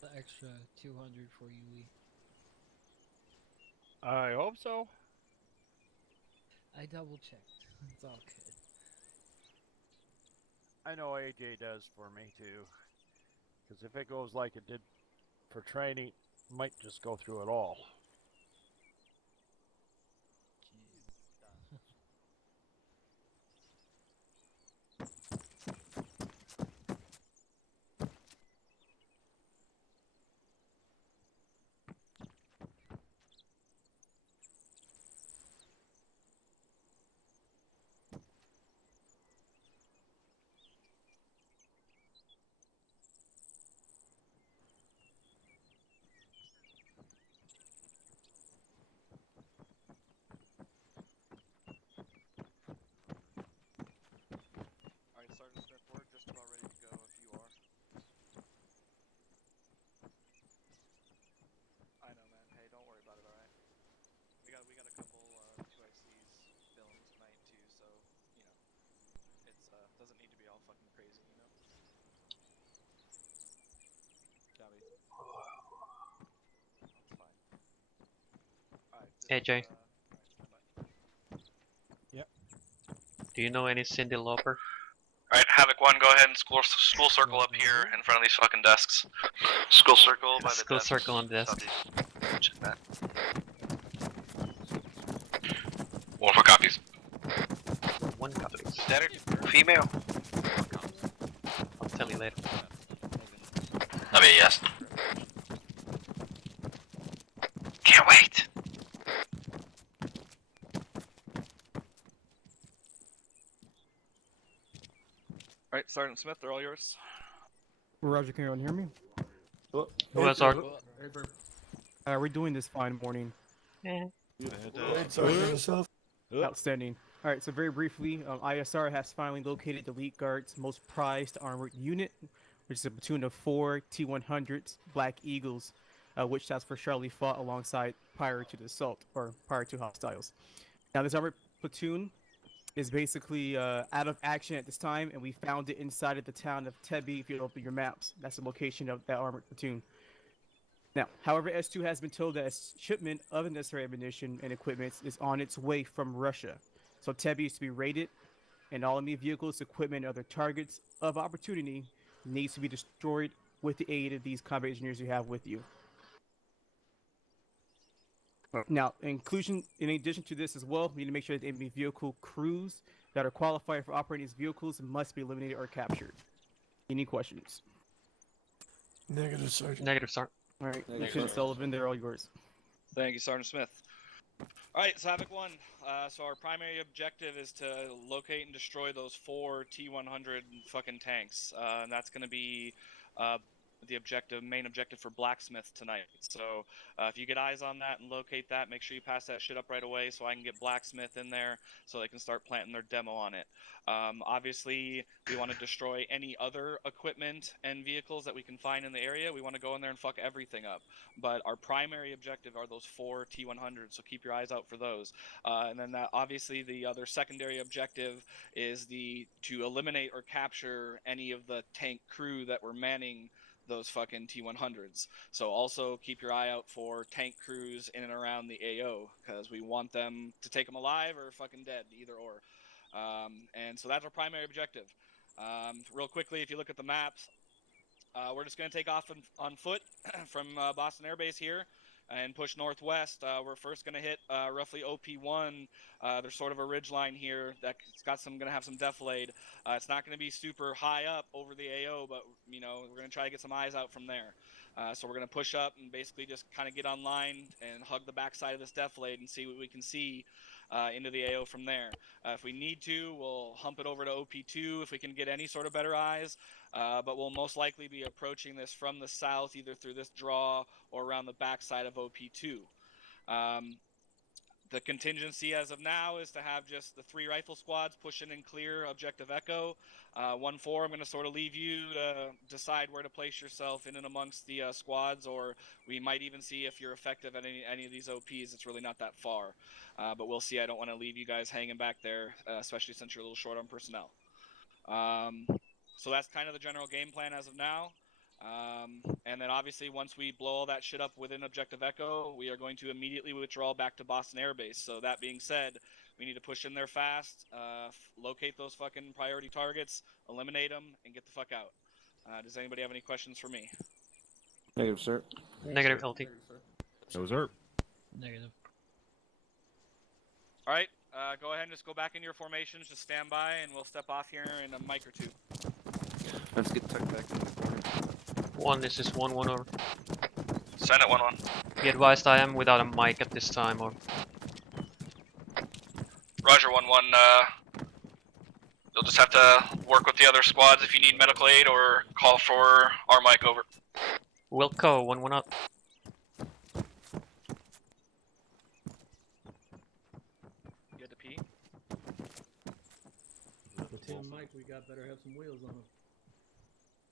The extra 200 for you, Lee. I hope so. I double checked. It's all good. I know AJ does for me too. Because if it goes like it did for training, might just go through it all. Alright, Sergeant Smith, we're just about ready to go if you are. I know, man. Hey, don't worry about it, alright? We got a couple 2ICs filling tonight too, so you know, it's doesn't need to be all fucking crazy, you know? Copy. That's fine. Alright, Hey just Jay, alright, stand by. Yep. do you know any Cindy Lauper? Alright, Havoc 1, go ahead and school circle up here in front of these fucking desks. School circle by the School desks. circle on desk. Southeast. Check that. One for copies. One copy. Standard. Female. I'll tell you later. I mean, yes. Can't wait. Alright, Sergeant Smith, they're all yours. Roger, can anyone hear me? Who has our... We're doing this fine morning. Outstanding. Alright, so very briefly, ISR has finally located the Elite Guard's most prized armored unit, which is a platoon of 4 T-100s, Black Eagles, which has for surely fought alongside prior to the assault, or prior to hostiles. Now, this armored platoon is basically out of action at this time, and we found it inside of the town of Tebi if you open your maps. That's the location of that armored platoon. Now, however, S2 has been told that a shipment of necessary ammunition and equipment is on its way from Russia. So Tebi is to be raided, and all enemy vehicles, equipment, and other targets of opportunity needs to be destroyed with the aid of these combat engineers you have with you. Now, in addition to this as well, we need to make sure that enemy vehicle crews that are qualified for operating these vehicles must be eliminated or captured. Any questions? Negative, Sergeant. Negative, Sergeant. All right, Thank you, Lieutenant sir. Sullivan, they're all yours. Thank you, Sergeant Smith. Alright, so Havoc 1. So our primary objective is to locate and destroy those 4 T-100 fucking tanks. And that's going to be the main objective for Blacksmith tonight. So if you get eyes on that and locate that, make sure you pass that shit up right away so I can get Blacksmith in there so they can start planting their demo on it. Obviously, we want to destroy any other equipment and vehicles that we can find in the area. We want to go in there and fuck everything up. But our primary objective are those 4 T-100s, so keep your eyes out for those. And then obviously the other secondary objective is to eliminate or capture any of the tank crew that were manning those fucking T-100s. So also keep your eye out for tank crews in and around the AO, because we want them to take them alive or fucking dead, either or. And so that's our primary objective. Real quickly, if you look at the maps, we're just going to take off on foot from Boston Air Base here and push northwest. We're first going to hit roughly OP1. There's sort of a ridge line here that's going to have some defilade. It's not going to be super high up over the AO, but you know we're going to try to get some eyes out from there. So we're going to push up and basically just kind of get online and hug the backside of this defilade and see what we can see into the AO from there. If we need to, we'll hump it over to OP2 if we can get any sort of better eyes. But we'll most likely be approaching this from the south, either through this draw or around the backside of OP2. The contingency as of now is to have just the 3 rifle squads push in and clear Objective Echo. 1-4, I'm going to sort of leave you to decide where to place yourself in and amongst the squads, or we might even see if you're effective at any of these OPs. It's really not that far. But we'll see. I don't want to leave you guys hanging back there, especially since you're a little short on personnel. So that's kind of the general game plan as of now. And then obviously once we blow all that shit up within Objective Echo, we are going to immediately withdraw back to Boston Air Base. So that being said, we need to push in there fast, locate those fucking priority targets, eliminate them, and get the fuck out. Does anybody have any questions for me? Negative, sir. Negative LT. No, sir. Negative. All right, go ahead and just go back into your formations, just stand by, and we'll step off here in a mic or two. Let's get tucked back in the corner. 1, this is 1-1 over. Send it 1-1. Be advised I am without a mic at this time, or... Roger 1-1. You'll just have to work with the other squads if you need medical aid or call for ArmA over. Wilco, 1-1 up. You had to pee? Platoon Mike, we got better have some wheels on them.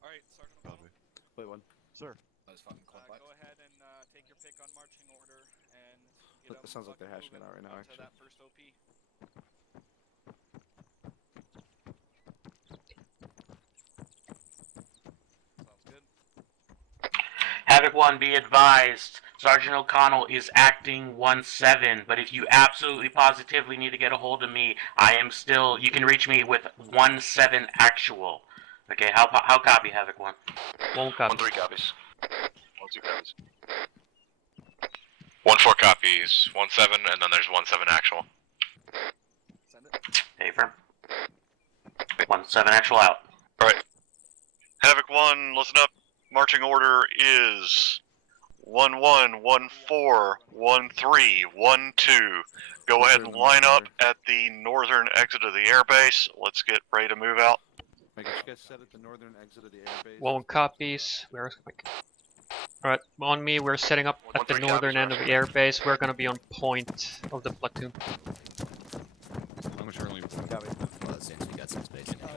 All right, Sergeant O'Connell. Wait, one. Sir. Go ahead and take your pick on marching order and get Look, them it sounds like fucking they're hashing it moving out right now, onto actually. that first OP. Sounds good. Havoc 1, be advised, Sergeant O'Connell is acting 1-7, but if you absolutely positively need to get a hold of me, I am still, you can reach me with 1-7 actual. Okay, how copy, Havoc 1? 1 copy. 1-3 copies. 1-2 copies. 1-4 copies. 1-7, and then there's 1-7 actual. Send it. Hey, firm. 1-7 actual out. Alright. Havoc 1, listen up. Marching order is 1-1, 1-4, 1-3, 1-2. Go ahead and line up at the northern exit of the airbase. Let's get ready to move out. Make sure you guys set at the northern exit of the airbase. 1 copies. Where's Mike? Alright, on me, we're setting up at the 1-3 northern copies, end of the airbase. We're gonna be on point of the platoon. I'm sure only. Copy. Well, since we got some space anyway.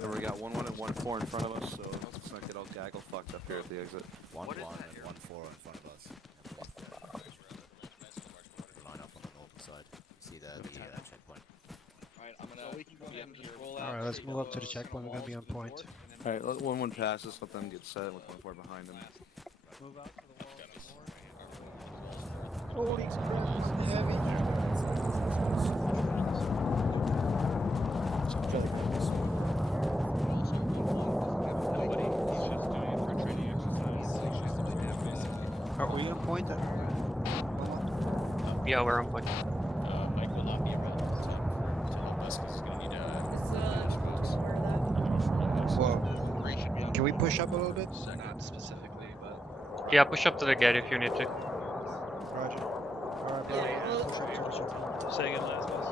And we got 1-1 and 1-4 in front of us, so let's not get all gaggle fucked up here at the exit. 1-1 and 1-4 in front of us. Line up on the northern side. See the checkpoint. Alright, I'm gonna roll out. Alright, let's move up to the checkpoint. We're gonna be on point. Alright, let 1-1 pass us, let them get set with 1-4 behind them. Move out to the wall. Holy crap, heavy. Are we on point? Yeah, we're on point. Mike will not be around to us because he's gonna need Can we push up a little bit? Not specifically, but... Yeah, push up to the gate if you need to. Roger. Alright, bro. Push up to the checkpoint. Say again, last guys.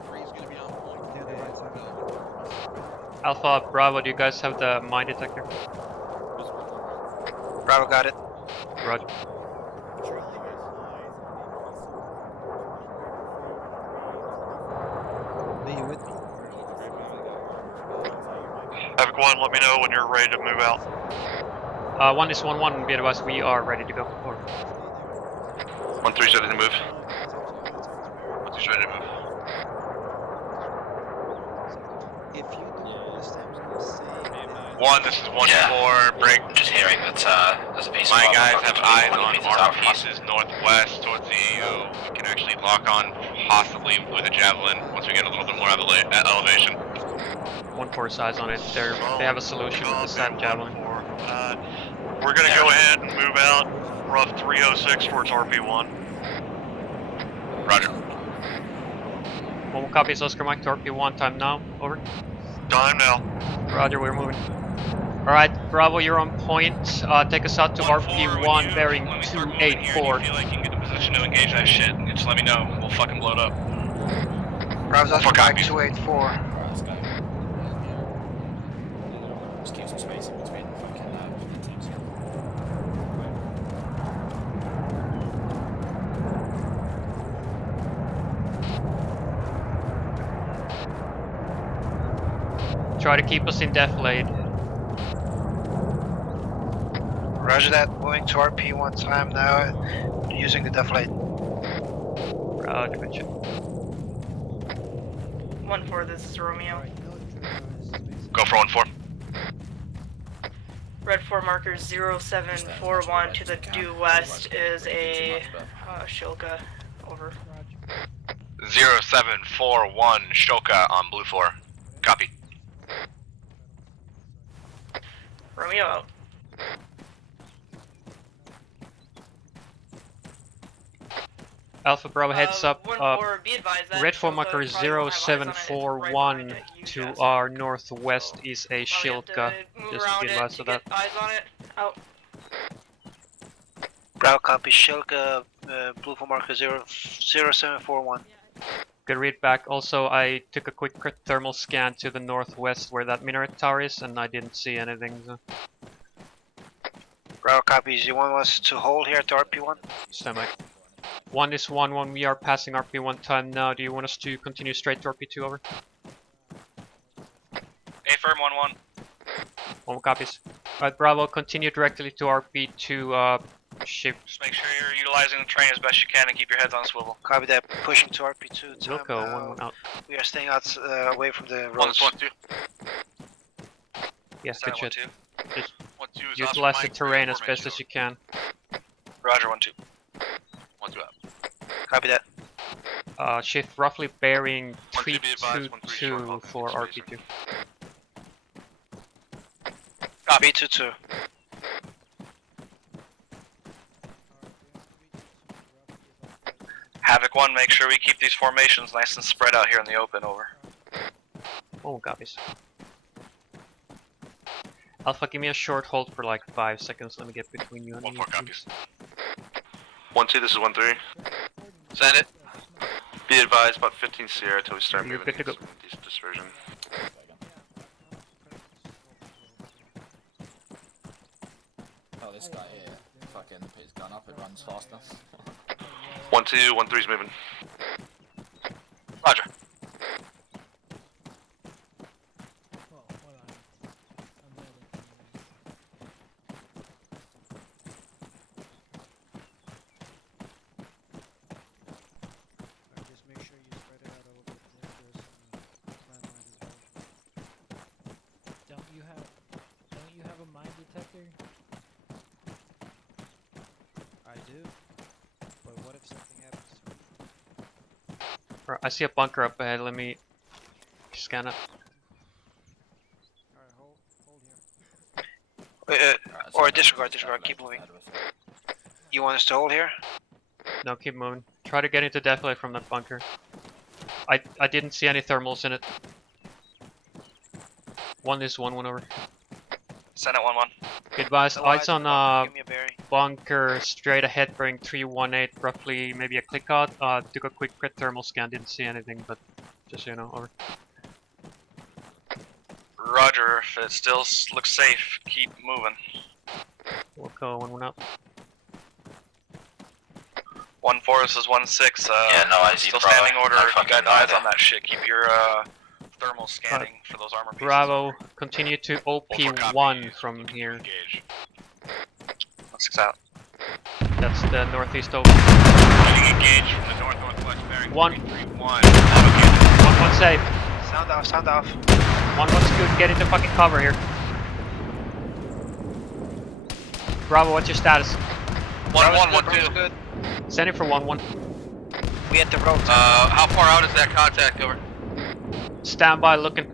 1-3 is gonna be on point. Yeah, the right side. Alpha, Bravo, do you guys have the mine detector? Bravo got it. Roger. Lee, you with me? Havoc 1, let me know when you're ready to move out. 1 is 1-1, be advised we are ready to go. Over. 1-3's ready to move. 1-2's ready to move. If you do this, I'm gonna say... 1, this is 1-4, break. Just hearing that there's a piece My of guys armor have between eyes one on pieces armor out from us. pieces northwest towards the AO. We can actually lock on possibly with a javelin once we get a little bit more elevation. 1-4 size on it. They have a solution with the stat javelin. We're gonna go ahead and move out. Rough 306 towards RP1. Roger. 1 copies Oscar Mike to RP1, time now. Over. Time now. Roger, we're moving. Alright, Bravo, you're on point. Take us out to RP1 bearing 284. If you feel like you can get in a position to engage that shit, just let me know. We'll fucking blow it up. Bravo's on 284. Just keep some space in between fucking teams here. Try to keep us in defilade. Roger that, moving to RP1 time now, using the deflate. Roger, good shit. 1-4, this is Romeo. Go Go for 1-4. Red 4 marker 0741 to the due west is a Shilka. Over. 0741 Shoka on blue 4. Copy. Romeo out. Alpha Bravo heads up. 1-4, be advised that Red 4 Shilka marker probably won't have eyes on it. It's right 0741 behind you, to Jess. our northwest is a Probably have Shilka. to move Just around be it advised to of that. get eyes on it. Out. Bravo copy, Shilka, blue 4 marker 0741. Good read back. Also, I took a quick thermal scan to the northwest where that minaret tower is, and I didn't see anything. So. Bravo copy, you want us to hold here at the RP1? Stand by. 1 is 1-1. We are passing RP1 time now. Do you want us to continue straight to RP2? Over. Affirm 1-1. 1 copies. Alright, Bravo, continue directly to RP2 ship. Just make sure you're utilizing the train as best you can and keep your heads on a swivel. Copy that, pushing to RP2 time Wilco, now. 1-1 out. We are staying out away from the One roads. is 1-2. Yeah, good shit. 1-2. Just 1-2 is utilize Oscar the Mike, terrain as formation. best as you can. Roger 1-2. 1-2 out. Copy that. Shift roughly bearing 1-2 be advised, 1-3 short 322 for RP2. Copy 2-2. Havoc 1, make sure we keep these formations nice and spread out here in the open. Over. 1 copies. Alpha, give me a short hold for like 5 seconds. Let me get between you and 1-4 me. copies. 1-2, this is 1-3. Send it. Be advised, about 15 Sierra till we start You're moving good to go. decent dispersion. Oh, this guy here, fucking put his gun up, it runs faster. 1-2, 1-3's moving. Roger. Well, hold on. I'm ready. Alright, just make sure you spread it out a little bit. There's some landmines as well. Don't you have a mine detector? I do. But what if something happens to me? I see a bunker up ahead. Let me scan it. Alright, hold here. Or disregard, keep moving. You want us to hold here? No, keep moving. Try to get into deathlight from that bunker. I didn't see any thermals in it. 1 is 1-1 over. Send it 1-1. Advised, eyes on Give me a bearing. bunker straight ahead, bearing 318, roughly maybe a click out. Took a quick crit thermal scan, didn't see anything, but just so you know, over. Roger, if it still looks safe, keep moving. We'll go 1-1 out. 1-4, this is 1-6. Yeah, no, I see still Bravo. standing order. I If you got fucking eyes got on that shit, keep your thermal scanning for those armor pieces. Bravo, continue to OP1 from here. Engage. 1-6 out. That's the northeast open. Getting engaged from the north-northwest bearing 1. 1. 1 safe. Sound off. 1-1's good, get into fucking cover here. Bravo, what's your status? 1-1, 1-2. Good. Send it for 1-1. We at the road. How far out is that contact? Over. Stand by looking.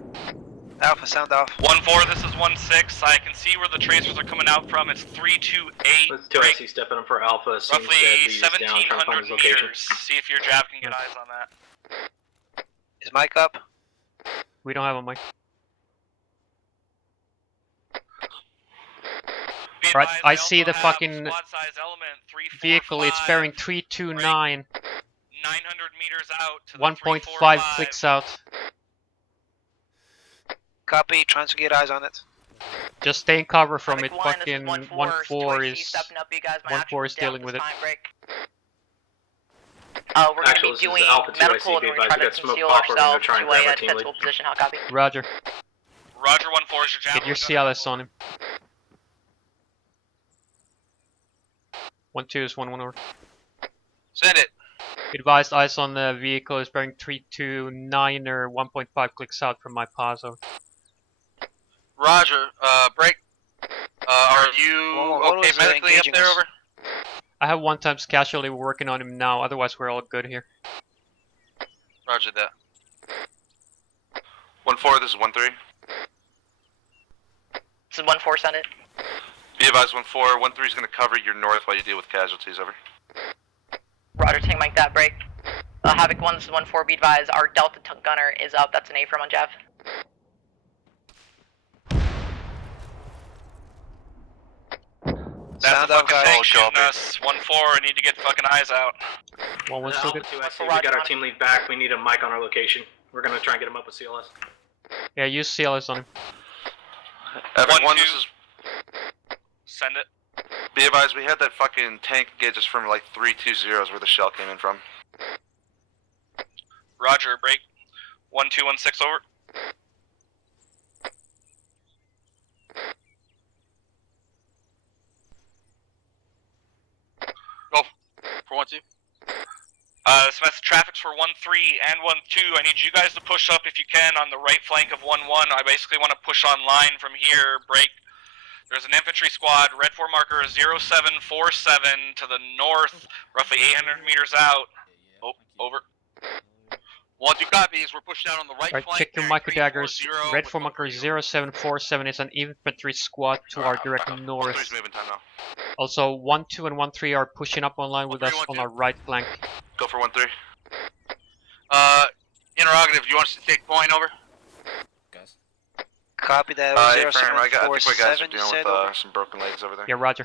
Alpha, sound off. 1-4, this is 1-6. I can see where the tracers are coming out from. It's 328. Let's do IC stepping up for Alpha. Seems Roughly dead. He's down, trying to find 1,700 his location. meters. See if your Jav can get eyes on that. Is Mike up? We don't have a mic. Be Right, advised, I they see also the have fucking squad-size element, 345, vehicle. It's bearing 329. 900 meters out to the 1.5 345. clicks out. Copy, trying to get eyes on it. Just stay in cover from it. Havoc 1, Fucking this is 1-4 is stepping up, you guys. My 1-4 is action's down dealing with this it. time break. We're going to Actually, be this is doing Alpha 2 medical IC. and Be we're going advised, to we try got to smoke conceal pop. We're gonna ourselves try to and grab a our team lead. defensible position. How copy? Roger. Roger 1-4 is your Jav. Get your CLS on him. 1-2 is 1-1 over. Send it. Advised, eyes on the vehicle is bearing 329 or 1.5 clicks out from my pause over. Roger. Break. Are you What okay was medically up engaging there? us? Over. I have 1 times casualty. We're working on him now. Otherwise, we're all good here. Roger that. 1-4. This is 1-3. This is 1-4, send it. Be advised, 1-4. 1-3 is going to cover your north while you deal with casualties. Over. Roger, Tank Mike, that break. Havoc 1, this is 1-4, be advised. Our Delta gunner is up. That's an A firm on Jav. That's Sound the out, fucking guys. tank shooting us. 1-4, I need to get fucking eyes out. One still good. We got our team lead back. We need a mic on our location. We're gonna try and get him up with CLS. Yeah, use CLS on him. Havoc 1, this is... Send it. Be advised, we had that fucking tank engage us from like 320 where the shell came in from. Roger, break. 1216 over. Go for 1-2. Smith, traffic's for 1-3 and 1-2. I need you guys to push up if you can on the right flank of 1-1. I basically want to push on line from here. Break. There's an infantry squad. Red 4 marker 0747 to the north, roughly 800 meters out. Oh, over. 1-2 copies. We're pushing out on the right Right, flank. check your micro daggers. Red 4 marker 0747 is an infantry squad to our direct north. 1-3's moving time now. Also, 1-2 and 1-3 are pushing up online with us on our right flank. Go for 1-3. Interrogative, do you want us to take point over? Guys. Copy that. I think my guys are 0747 dealing with over. some broken legs over there. Yeah, roger.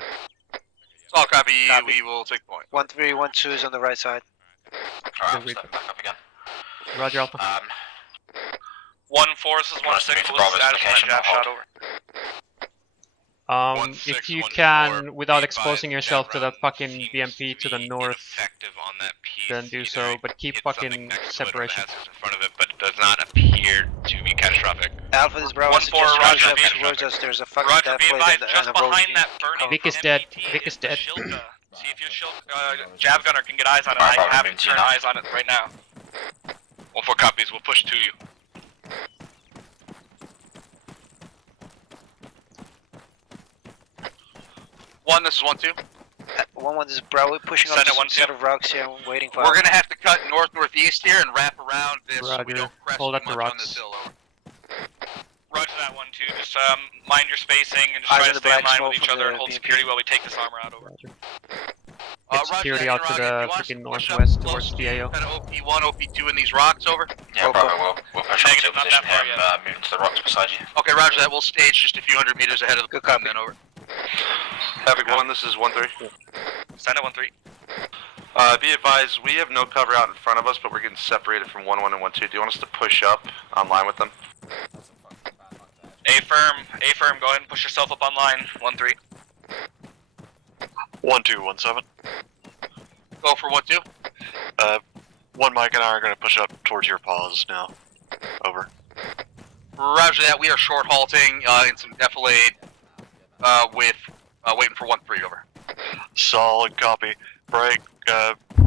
All copy, Copy. we will take point. 1-3, 1-2 is on the right side. Alright, I'm stepping back up again. Roger, Alpha. 1-4, this is 1-6. Bravo's Status location, Jav hold. shot over. If you can, without exposing yourself to that fucking BMP to the north, then do so, but keep fucking separation. In front of it, but does not appear to be catastrophic. Alpha, this Bravo 1-4, suggests Roger, up be towards us. There's a fucking Roger, death be plate advised, and just a road behind beam. that burning Vic is dead. MBT Vic is the dead. Shilka. See if your Jav gunner can get eyes on it. I have it turn eyes on it right now. 1-4 copies, we'll push to you. This is 1-2. 1-1, this is Bravo pushing up Send it, to some 1-2. set of rocks here. I'm waiting for We're gonna have to cut north-northeast here and wrap around this so we Roger. don't crest Hold too up the much on this rocks. hill. Over. Roger that 1-2. Just mind your spacing and just Eyes try on to the stay in black line smoke with each from other the and hold BMP. security while we take this armor out over. Roger. Get security out to the freaking northwest northwest towards the AO. Kind of OP1, OP2 in these rocks, over. Yeah, Bravo, we'll push up to Negative, not position that far him, yet. moving to the rocks beside you. Okay, roger that. We'll stage just a few hundred meters ahead of the Good platoon copy. then, over. Havoc 1, this is 1-3. Send it 1-3. Be advised, we have no cover out in front of us, but we're getting separated from 1-1 and 1-2. Do you want us to push up online with them? A firm, go ahead and push yourself up online. 1-3. 1-2-1-7. Go for 1-2. 1 Mike and I are going to push up towards your paws now. Over. Roger that. We are short halting in some defilade with waiting for 1-3. Over. Solid copy. Break.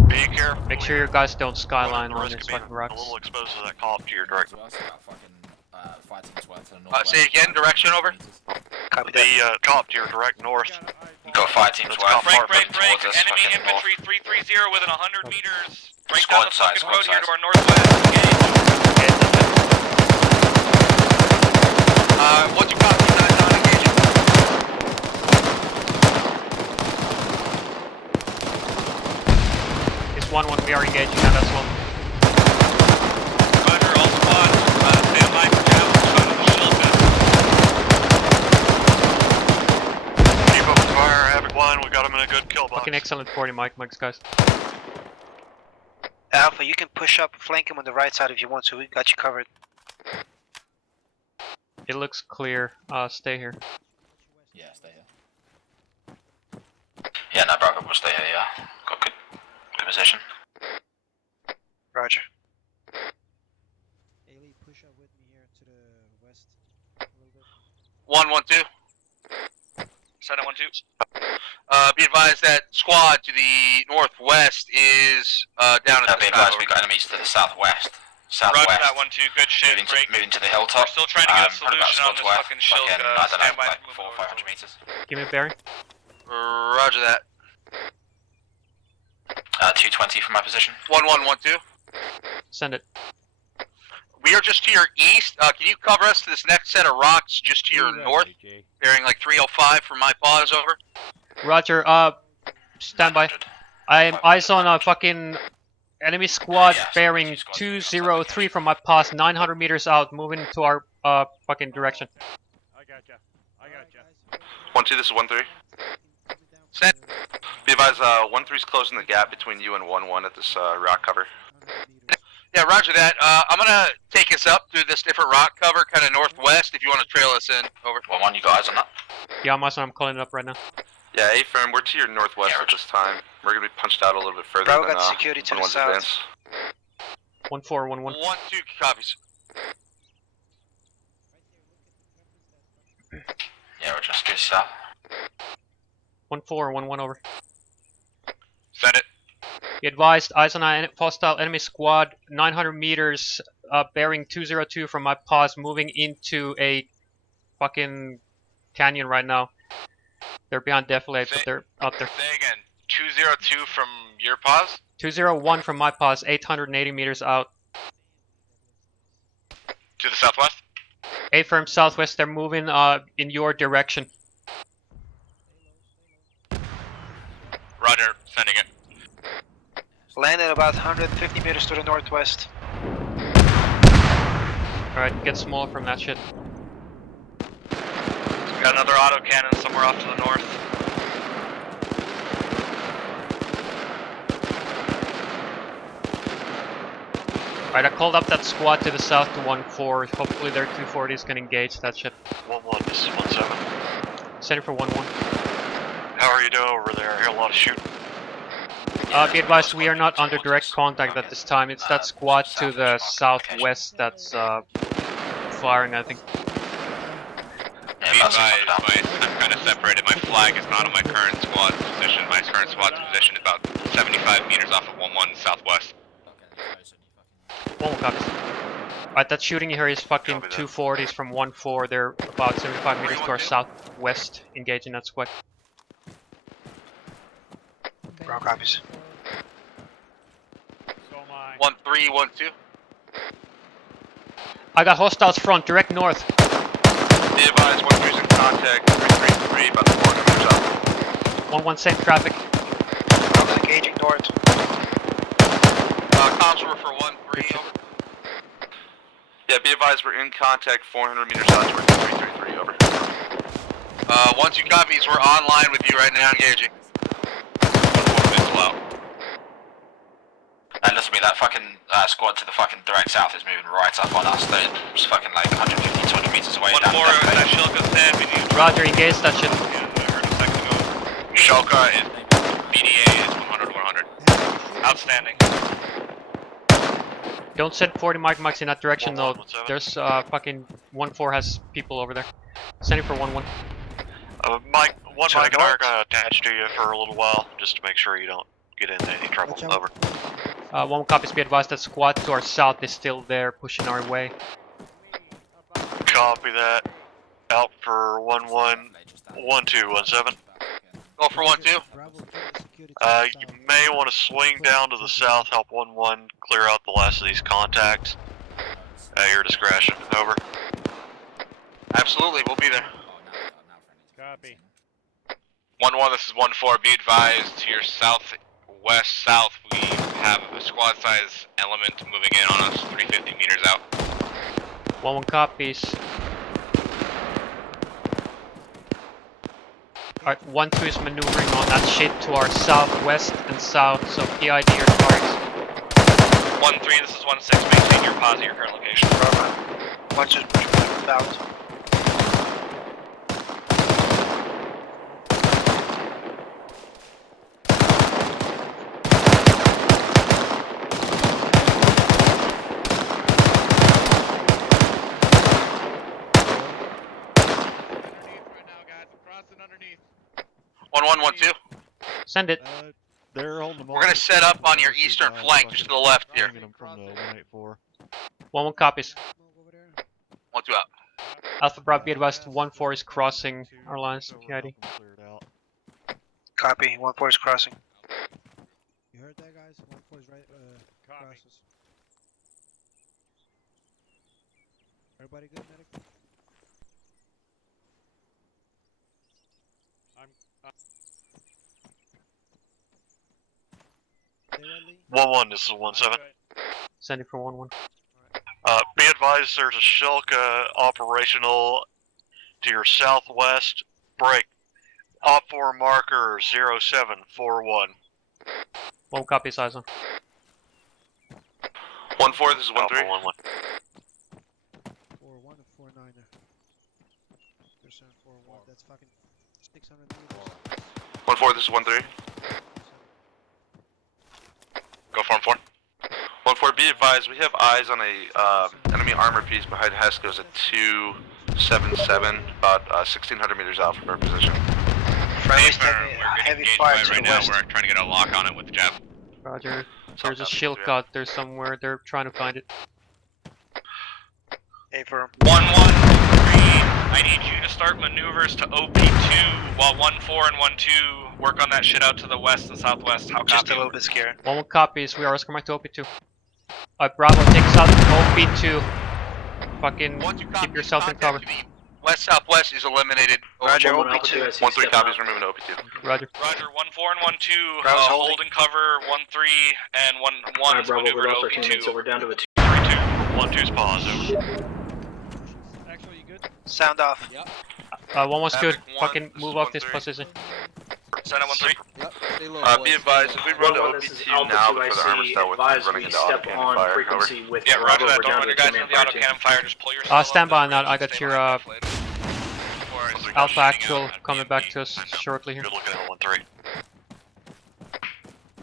Be careful. Make sure your guys don't skyline on this fucking A rocks. little exposed to that cop to your direct. Say again, direction over. Copy that. The cop to your direct north. Go 5 teams Let's west. cop Break, far break, from break. towards us, Enemy fucking infantry 330 within 100 meters. Break Squad down the size, fucking road squad here to size. our northwest. Engage. What's your copy? Not engaging. It's 1-1, we are engaging now, that's one. Roger, all squads. Stand by for Jav. Shot of the Shilka. Keep up the fire, Havoc 1. We got him in a good kill box. Fucking excellent 40, Mike's guys. Alpha, you can push up, flank him on the right side if you want to. We got you covered. It looks clear. Stay here. Yeah, stay here. Yeah, no, Bravo, we'll stay here, yeah. Got good position. Roger. Ailey, push up with me here to the west a little bit. 1-1-2. Send it 1-2. Be advised that squad to the northwest is down at Be the advised, sky. we've got enemies to the southwest. Southwest. Roger that 1-2. Good shit. Moving to the hilltop. We're still trying to get a Probably about solution on squads this worth. fucking Shilka. I don't Stand know, by. like 400-500 meters. Give me a bearing. Roger that. 220 from my position. 1112. Send it. We are just to your east. Can you cover us to this next set of rocks just to your north? Bearing like 305 from my pause, over. Roger, stand by. I am eyes on a fucking enemy squad bearing 203 from my pause, 900 meters out, moving to our fucking direction. I gotcha. I gotcha. 1-2, this is 1-3. Send. Be advised, 1-3's closing the gap between you and 1-1 at this rock cover. Yeah, roger that. I'm gonna take us up through this different rock cover, kind of northwest, if you want to trail us in. Over. 1-1, you got eyes on that? Yeah, I'm calling it up right now. Yeah, A-firm, we're to your northwest at this time. We're gonna be punched out a little bit further Bravo than got security to the 1-1's south. advance. 1-4, 1-1. 1-2 copies. Yeah, we're just good stuff. 1-4, 1-1 over. Send it. Be advised, eyes on a hostile enemy squad, 900 meters, bearing 202 from my pause, moving into a fucking canyon right now. They're behind defilade, but they're out there. Say again, 202 from your pause? 201 from my pause, 880 meters out. To the southwest? A firm southwest, they're moving in your direction. Roger, sending it. Land at about 150 meters to the northwest. Alright, get small from that shit. Got another autocannon somewhere off to the north. Alright, I called up that squad to the south to 1-4. Hopefully their 240s can engage that shit. 1-1, this is 1-7. Send it for 1-1. How are you doing over there? I hear a lot of shooting. Be advised, we are not under direct contact at this time. It's that squad to the southwest that's firing, I think. Be advised, I'm kind of separated. My flag is not on my current squad's position. My current squad's position is about 75 meters off of 1-1 southwest. 1-1 copies. Alright, that shooting here is fucking 240s from 1-4. They're about 75 meters to our southwest, engaging that squad. Wrong copies. 1-3, 1-2. I got hostiles front, direct north. Be advised, 1-3's in contact. 3-3-3, about 400 meters up. 1-1 safe traffic. I was engaging north. Comms were for 1-3, over. Yeah, be advised, we're in contact 400 meters out towards 3-3-3, over. 1-2 copies, we're online with you right now, engaging. 1-1 missile out. And listen to me, that fucking squad to the fucking direct south is moving right up on us. They're just fucking like 150, 200 meters away. 1-4, that Shilka stand. We need Roger, engage that shit. I heard a second ago. Shilka is BDA is 100-100. Outstanding. Don't send 40 marks in that direction though. There's fucking 1-4 has people over there. Send it for 1-1. Mike, one Mike and I are gonna attach to you for a little while, just to make sure you don't get into any trouble. Over. 1 copies, be advised that squad to our south is still there, pushing our way. Copy that. Out for 1-1, 1-2, 1-7. Go for 1-2. You may want to swing down to the south, help 1-1, clear out the last of these contacts. At your discretion. Over. Absolutely, we'll be there. Copy. 1-1, this is 1-4. Be advised, to your south, we have a squad size element moving in on us, 350 meters out. 1-1 copies. Alright, 1-2 is maneuvering on that shit to our southwest and south, so PID your targets. 1-3, this is 1-6, maintain your pause at your current location. 1-2 south. Underneath. 1-1, 1-2. Send it. They're holding them. We're gonna set up on your eastern flank, just to the left here. From the 184. 1-1 copies. 1-2 out. Alpha Bravo, be advised 1-4 is crossing our lines. PID. Copy. 1-4 is crossing. You heard that, guys? 1-4 is right, crosses. Everybody good, medic? Stay well, Lee. 1-1, this is 1-7. Sending for 1-1. Be advised there's a Shilka operational to your southwest. Break. Op 4 marker 0741. 1 copy, Sizen. 1-4, this is 1-3. 1-1. 4-1 and 4-9. There's 4-1. That's fucking 600 meters. 1-4, this is 1-3. Go farm 4. 1-4, be advised, we have eyes on a enemy armor piece behind Hesco's at 277, about 1600 meters out from our position. Friendly's taking heavy fire to the west. We're trying to get a lock on it with the jab. Roger. There's a shield out there somewhere. They're trying to find it. A firm. 1-1, I need you to start maneuvers to OP2 while 1-4 and 1-2 work on that shit out to the west and southwest. How copy? Just a little bit scared. 1-1 copies. We are escorting to OP2. Bravo, take us out to OP2. Fucking keep yourself in cover. West-southwest is eliminated. Roger, OP2. 1-3 copies, we're moving to OP2. Roger. Roger, 1-4 and 1-2, Bravo's hold holding. and cover, 1-3 and 1-1 is Bravo, maneuver we're to off 13 minutes, so OP2. we're down to a 2. 1-2's pause, over. Actually, you good? Sound off. Yep. 1-1's good. Havoc 1, Fucking this move is off this 1-3. position. Send it 1-3. Yep. Stay low, Be boys, advised, stay if we low. run to This is OP2 Alpha now 2 before the armor IC. start with Advise running we into step autocannon on fire, over. frequency with Yeah, Bravo. roger that. We're Don't down run to your a guys two-man into the fire auto team. cannon fire. Just pull yourself up. Stand by on that. I Stay got your behind that flank. Alpha Actual coming back to us shortly here. Good looking at 1-3.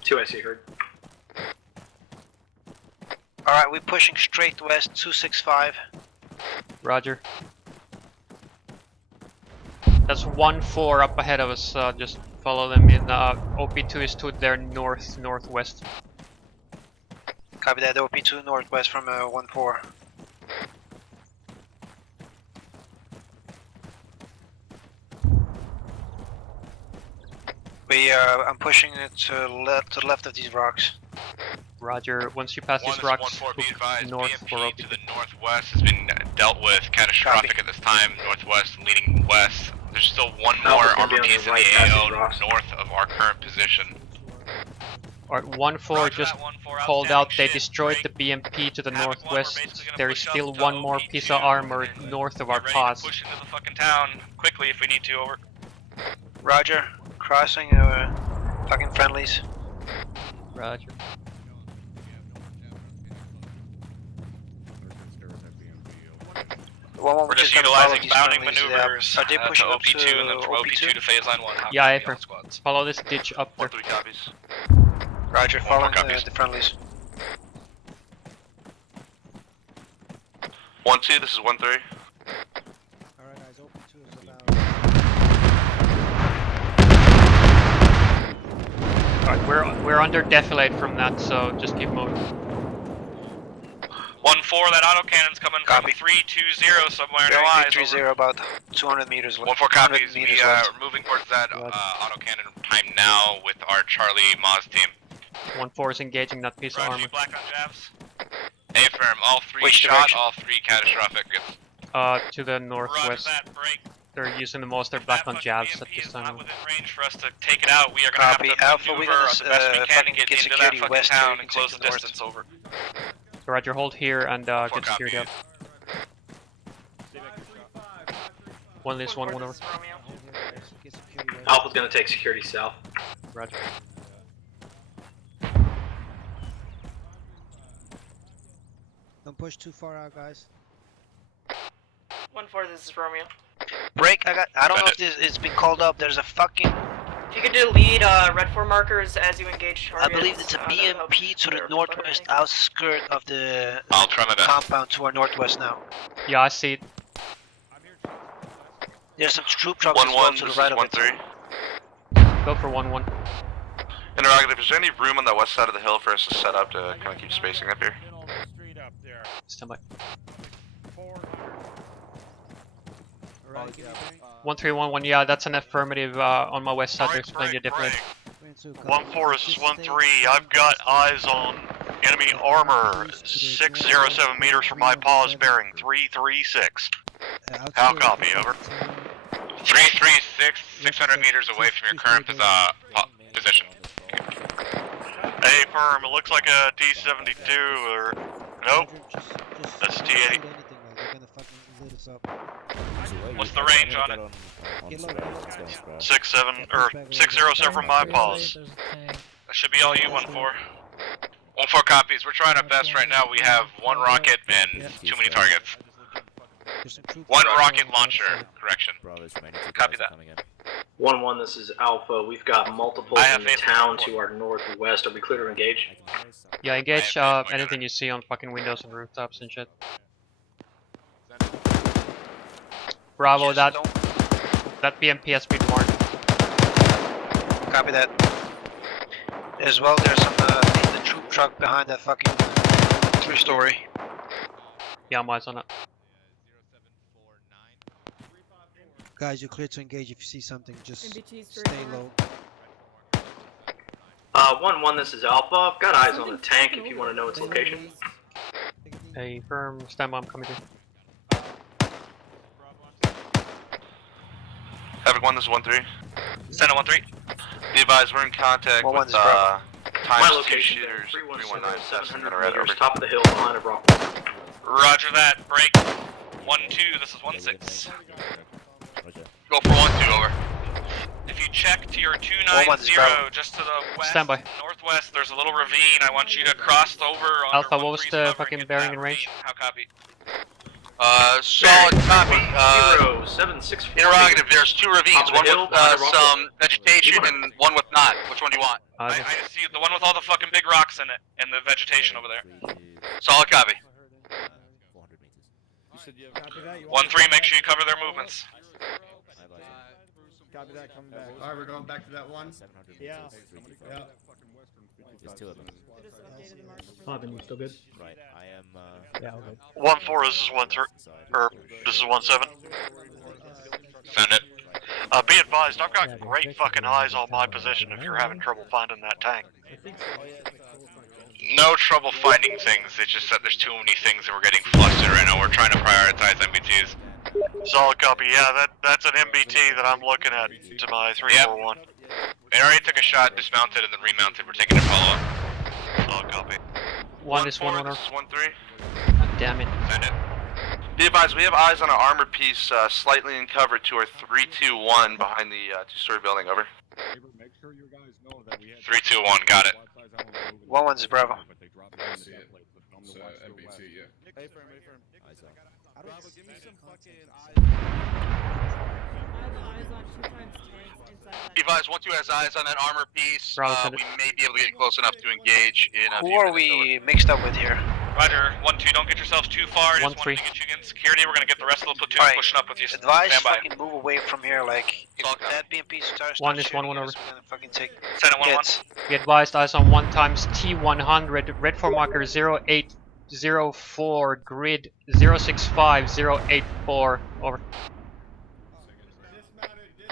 2 IC heard. Alright, we're pushing straight west, 265. Roger. That's 1-4 up ahead of us. Just follow them in. OP2 is to their northwest. Copy that, OP2 northwest from 1-4. I'm pushing it to the left of these rocks. Roger. Once you pass these rocks, look north for BMP OP2. to the northwest has been dealt with. Catastrophic at this time. Northwest leaning west. There's still one more Alpha's gonna be armor on the piece in right the past AO these rocks. north of our current position. Alright, 1-4 Roger just that, 1-4, called out. They outstanding destroyed the shit. BMP to the Havoc 1, we're northwest. basically gonna There is push still up to one more piece of OP2 armor and north of our Get ready to pause. push into the fucking town quickly if we need to. Over. Roger, crossing, fucking friendlies. Roger. We're just utilizing bounding maneuvers Are they to pushing up OP2 to and then from OP2 to phase line 1. Yeah, Copy, April. all squads. Follow this ditch up there. 1-3 copies. Roger, One following more copies. the friendlies. 1-2, this is 1-3. Alright, guys, OP2 is about. Alright, we're under defilade from that, so just keep moving. 1-4, that autocannon's coming Copy. from 320 somewhere. No Bearing eyes. 330, about 200 meters left. 1-4 copies. 100 We meters are left. moving towards that autocannon time now with our Charlie Maz team. 1-4 is engaging that piece of Roger, armor. you black on jabs. Affirm, all 3 Which shot, direction? all 3 catastrophic. To the Roger northwest. that, break. They're using the most. They're If back that on fucking jabs BMP at this is not time. within range for us to take it out. We are gonna Copy. have to Alpha, we're maneuver gonna the best we can to fucking get get into that security fucking west here. town You and can close take the it north. distance over. Roger, hold here and get Four security up. copies. One this, one over. Hold here, guys. Get security ready. Alpha's gonna take security south. Roger. Don't push too far out, guys. 1-4, this is Romeo. Break, I don't know if it's been called up. There's a fucking, If you could delete red 4 markers as you engage I targets. believe it's a that would help BMP to the clear northwest everything. outskirt of the I'll try my best. compound to our northwest now. Yeah, I see it. There's some troop trucks as well 1-1, to this the right is of it. 1-3. Go for 1-1. Interrogative, is there any room on that west side of the hill for us to set up to kind of keep spacing up here? Stand by. 400. Alright, give me bearing. 1311, yeah, that's an affirmative on my west side. There's plenty of deflated. 1-4, this is 1-3. I've got eyes on enemy armor 607 meters from my pause bearing 336. How copy, over? 336, 600 meters away from your current position. Hey, firm, it looks like a T-72 or... Nope, that's T-80. What's the range on it? 6-7, or 607 from my pause. That should be all you, 1-4. 1-4 copies. We're trying our best right now. We have one rocket and too many targets. One rocket launcher, correction. Copy that. 1-1, this is Alpha. We've got multiple in the town to our northwest. Are we clear to engage? Yeah, engage anything you see on fucking windows and rooftops and shit. Bravo, that BMP has been marked. Copy that. As well, there's some in the troop truck behind that fucking 3-story. Yeah, I'm eyes on it. Guys, you're clear to engage. If you see something, just stay low. 1-1, this is Alpha. I've got eyes on the tank if you want to know its location. Hey, firm, stand by, I'm coming through. Havoc 1, this is 1-3. Send it 1-3. Be advised, we're in contact with My times 2 location shooters, 317, 700 that are meters over. top of the hill behind a rock. Roger that. Break. 1-2, this is 1-6. Go for 1-2, over. If you check to your 290, just to the west, Standby. northwest, there's a little ravine. I want you to cross over. Alpha, what was the fucking bearing and range? How copy? Solid copy. 0764. Interrogative, there's 2 ravines, one hill, with some vegetation and one with not. Which one do you want? I just see the one with all the fucking big rocks in it and the vegetation over there. Solid copy. 1-3, make sure you cover their movements. Copy that, coming back. Alright, we're going back to that one? Yeah. There's 2 of them. You still good? Right, I am, yeah, all good. 1-4, this is 1-3, or this is 1-7. Send it. Be advised, I've got great fucking eyes on my position if you're having trouble finding that tank. No trouble finding things, it's just that there's too many things and we're getting flustered right now. We're trying to prioritize MBTs. Solid copy, yeah, that's an MBT that I'm looking at to my 341. They already took a shot, dismounted, and then remounted. We're taking a follow-up. Solid copy. 1 is 1-1. This is 1-3. Damn it. Send it. Be advised, we have eyes on an armor piece slightly in cover to our 321 behind the 2-story building, over. 3-2-1, got it. 1-1 is Bravo. Be advised, 1-2 has eyes on that armor piece. Bravo, We may be able to get close enough to engage in a Who few are minutes, we mixed up with here? Roger, 1-2, don't get yourselves too far. Just 1-3. wanted to get you in security. We're gonna get the rest of the platoon pushing up with you. Advise Stand by. fucking move away from here, like, if that BMP starts 1 is shooting 1-1 over. us, we're gonna fucking take Send it 1-1. hits. Be advised, eyes on 1 times T100, red for marker 0804, grid 065084, over.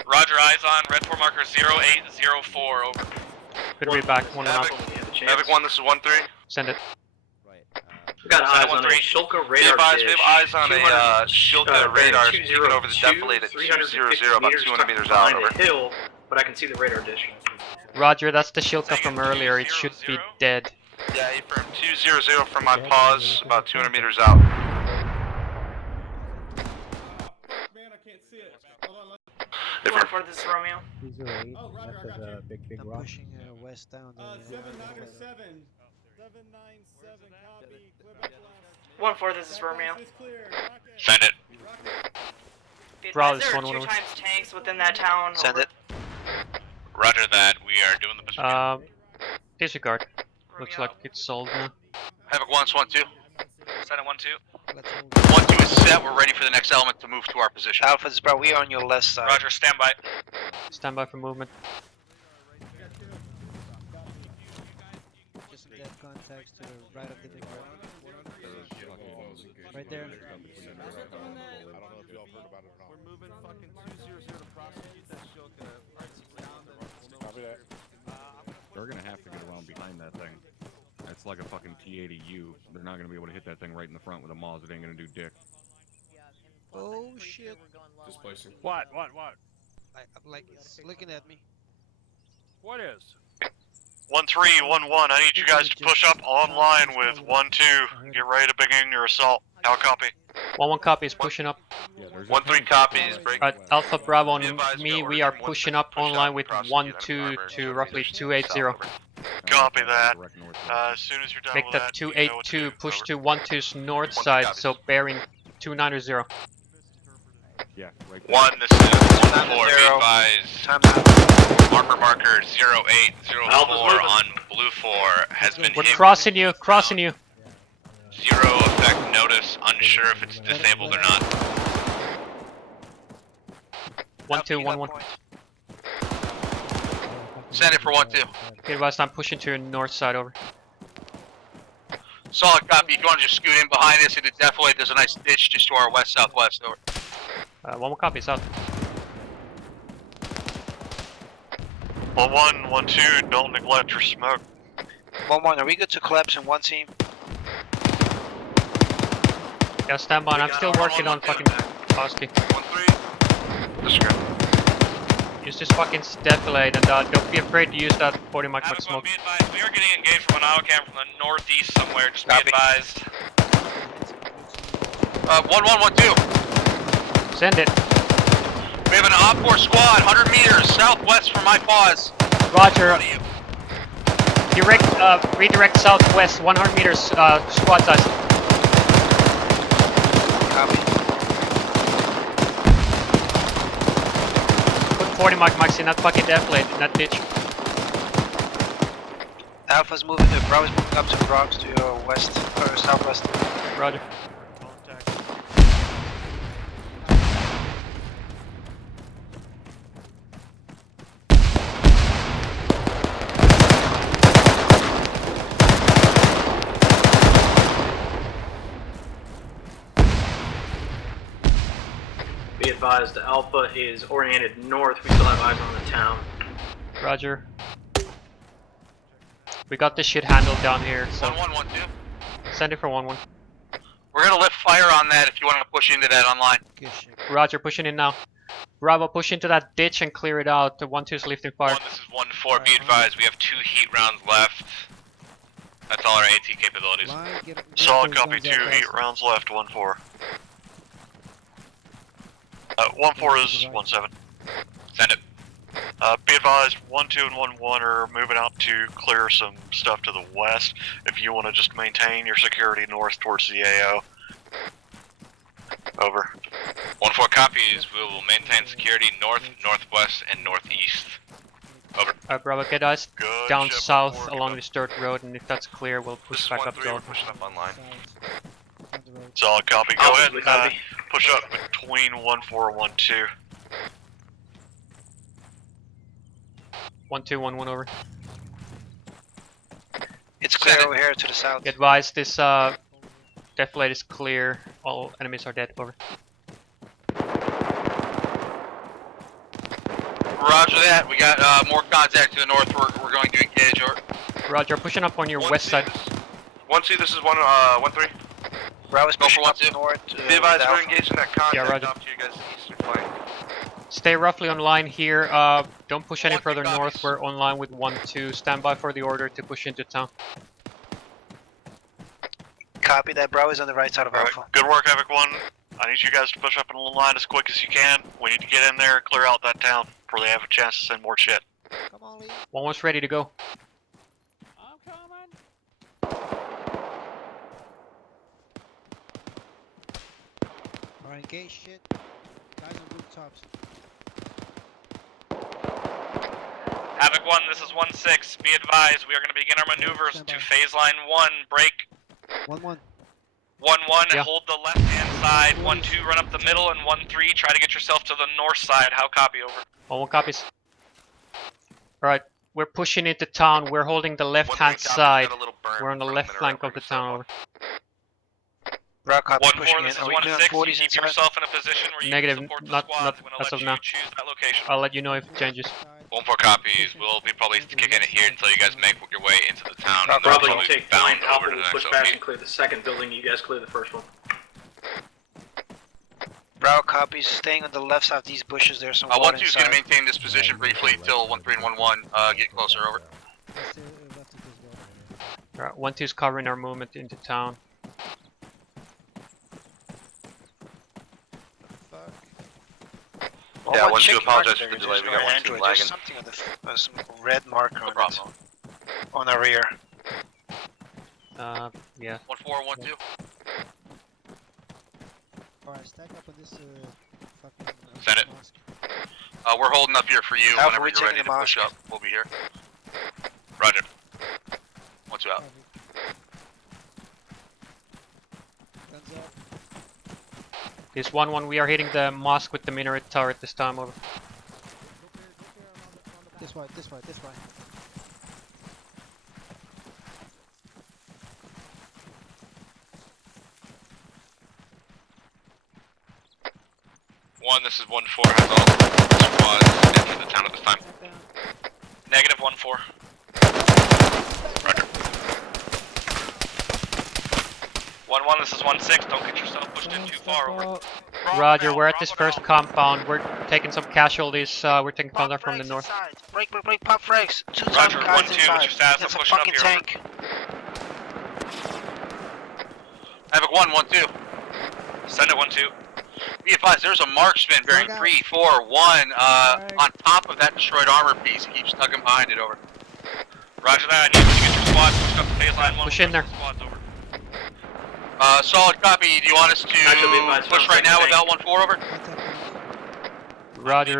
Roger, eyes on, red 4 marker 0804, over. Good read back, 1 and up. Havoc 1, this is 1-3. Send it. We've got eyes on a 1-3. Shilka Be radar advised, dish. we have eyes on a Shilka radar peeking over the defilade at 200, about 200 meters out, behind over. a hill, but I can see the radar dish. Roger, that's the Shilka from earlier. It should be dead. Yeah, affirm 200 from my pause, about 200 meters out. Man, I can't see it. Hold on, 1-4, this is Romeo. Oh, Roger, I got you. Big I'm rock. pushing west down. 797. 797, copy. Clear back left. 1-4, this is Romeo. Is clear. Rocket. Send it. Be Bravo, advised, there are 1-1 2 over. times tanks within that town. Send over. it. Roger that. We are doing the position. Disregard. Looks like it's sold now. Havoc 1, it's 1-2. Send it 1-2. 1-2 is set, we're ready for the next element to move to our position. Alpha is Bravo, we are on your left side. Roger, stand by. Stand by for movement. Just some dead contacts to the right of the big rock. Right there. I don't know if y'all heard about it or not. We're moving fucking 200 to prosecute that Shilka. Copy that. They're gonna have to get around behind that thing. It's like a fucking T-80U. They're not gonna be able to hit that thing right in the front with a Maz. It ain't gonna do dick. Oh shit. Displacing. What? Like it's looking at me. What is? 1311, I need you guys to push up online with 1-2. Get ready to begin your assault. How copy? 1-1 copy is pushing up. 1-3 copies. Break. Alpha Bravo and me, we are pushing up online with 1-2 to roughly 280. Copy that. As soon as you're done Make with that that, you know what to 282 do. push to 1-2's north side, so bearing 290. Yeah, right. 1, this is 1-4, be advised. Armor marker 0804 on blue 4 has been We're hit. crossing you. 0 effect notice, unsure if it's disabled or not. 1-2-1-1. Send it for 1-2. Okay, West, I'm pushing to your north side, over. Solid copy, if you want to just scoot in behind us, it's definitely, there's a nice ditch just to our west-southwest, over. 1-1 copy, south. 1-1, 1-2, don't neglect your smoke. 1-1, are we good to collapse in one team? Yeah, stand by, I'm still working on fucking Hosky. 1-3. Discreet. Use this fucking defilade and don't be afraid to use that 40 mic smoke. Be advised, we are getting engaged from an auto cam from the northeast somewhere, just be advised. 1-1-1-2. Send it. We have an OPFOR squad, 100 meters southwest from my pause. Roger. Redirect southwest, 100 meters, squad size. Copy. Put 40 mics in that fucking defilade, in that ditch. Alpha's moving, Bravo's moving up to the rocks to your west, or southwest. Roger. Be advised, Alpha is oriented north. We still have eyes on the town. Roger. We got this shit handled down here, so 1-1-1-2. send it for 1-1. We're gonna lift fire on that if you want to push into that online. Roger, pushing in now. Bravo, push into that ditch and clear it out. The 1-2's lifting fire. This is 1-4. Be advised, we have 2 heat rounds left. That's all our AT capabilities. Solid copy, 2 heat rounds left, 1-4. 1-4 is 1-7. Send it. Be advised, 1-2 and 1-1 are moving out to clear some stuff to the west. If you want to just maintain your security north towards the AO. Over. 1-4 copies. We will maintain security north, northwest, and northeast. Over. Bravo, get us Good down ship, south 1-4, along this dirt road, and if that's clear, we'll push back up to We're pushing up online. Solid copy. Go ahead and push up between 1-4 and 1-2. 1-2-1-1 over. It's clear over here to the south. Get advised, this defilade is clear. All enemies are dead. Over. Roger that. We got more contact to the north. We're going to engage. Over. Roger, pushing up on your west side. 1-2, this is 1-3. Bravo's Go for pushing up 1-2. north. Be advised, we're engaged in that contact. Yeah, roger. Off to you guys' eastern flank. Stay roughly on line here. Don't push any further north. We're on line with 1-2. Stand by for the order to push into town. Copy that. Bravo's on the right side of Alpha. Good work, Havoc 1. I need you guys to push up in the line as quick as you can. We need to get in there and clear out that town before they have a chance to send more shit. Come on, Lee. Almost ready to go. I'm coming. Alright, engage shit. Guys on rooftops. Havoc 1, this is 1-6. Be advised, we are going to begin our maneuvers to phase line 1. Break. 1-1. 1-1, Yeah. hold the left-hand side. 1-2, run up the middle, and 1-3, try to get yourself to the north side. How copy, over? 1-1 copies. Alright, we're pushing into town. We're holding the left-hand side. We're on the left flank of the town. Over. Bravo, copy, 1-4, pushing this in. is Are we doing 1-6. You 40s keep inside? yourself in a position where you Negative, can support the not squads. I'm gonna as let of you now. choose that location. I'll let you know if it changes. 1-4 copies. We'll be probably kicking it here until you guys make your way into the town. And then Bravo, we'll you probably take bound point. over Alpha to will the push next back OP. and clear the second building. You guys clear the first one. Bravo, copies. Staying on the left side of these bushes. There's some water 1-2 is going to inside. maintain this position briefly till 1-3 and 1-1 get closer, over. Alright, 1-2's covering our movement into town. Yeah, 1-2 checking apologize marker for the there. delay, we There's got no 1-2 Android. lagging. There's something on the some red marker No on it. problem. On our rear. Yeah. 1-4, 1-2. Alright, stack up on this fucking. Send it. We're holding up here for you Alpha, whenever we're you're taking ready the to push mosque. up. We'll be here. Roger. 1-2 out. Guns up. This 1-1, we are hitting the mosque with the minaret turret this time, over. This way, this way, this way. This is 1-4 has all squads into the town at this time. Negative 1-4. Roger. 1-1, this is 1-6. Don't get yourself pushed in too far, over. Roger, we're at this first compound. We're taking some casualties. We're taking contact from the north. Break, pop frags. 2 Roger, guys 1-2, inside. what's your status? That's I'm a pushing up fucking here, tank. Havoc 1, 1-2. Send it 1-2. Be advised, there's a marksman bearing 3-4-1 on top of that destroyed armor piece. He keeps tugging behind it, over. Roger that. I need you to get your squad pushed up to phase line 1. Push in there. Squads over. Solid copy. Do you want us to push right now without 1-4, over? Roger,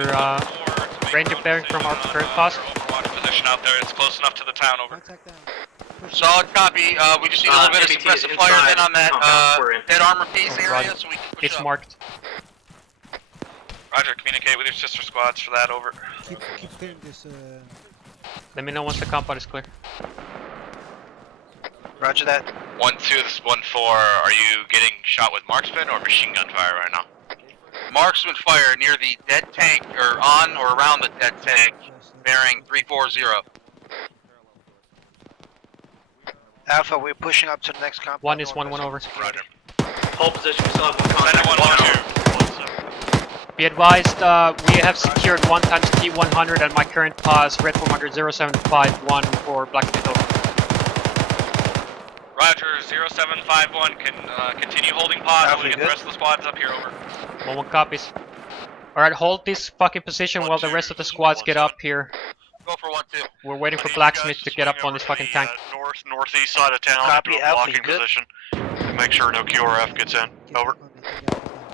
ranger bearing from our current post. Overwatch position out there. It's close enough to the town, over. Solid copy. We just need a little bit of suppressive fire then on that dead armor piece area so we can push It's up. marked. Roger, communicate with your sister squads for that, over. Keep clearing this. Let me know once the compound is clear. Roger that. 1-2, this is 1-4. Are you getting shot with marksman or machine gun fire right now? Marksman fire near the dead tank, or on or around the dead tank, bearing 340. Alpha, we're pushing up to the next compound. 1 is 1-1 over. Roger. Hold position, we still have one contact. Be advised, we have secured 1x T100 and my current pause, Red 400-0751 for Black Widow. Roger, 0751 can continue holding pause while we get the rest of the squads up here, over. 1-1 copies. Alright, hold this fucking position while the rest of the squads get up here. Go for 1-2. We're waiting for Blacksmith to get up on this fucking tank. Northeast side of town Copy, into a Alpha, blocking you good? position to make sure no QRF gets in. Over.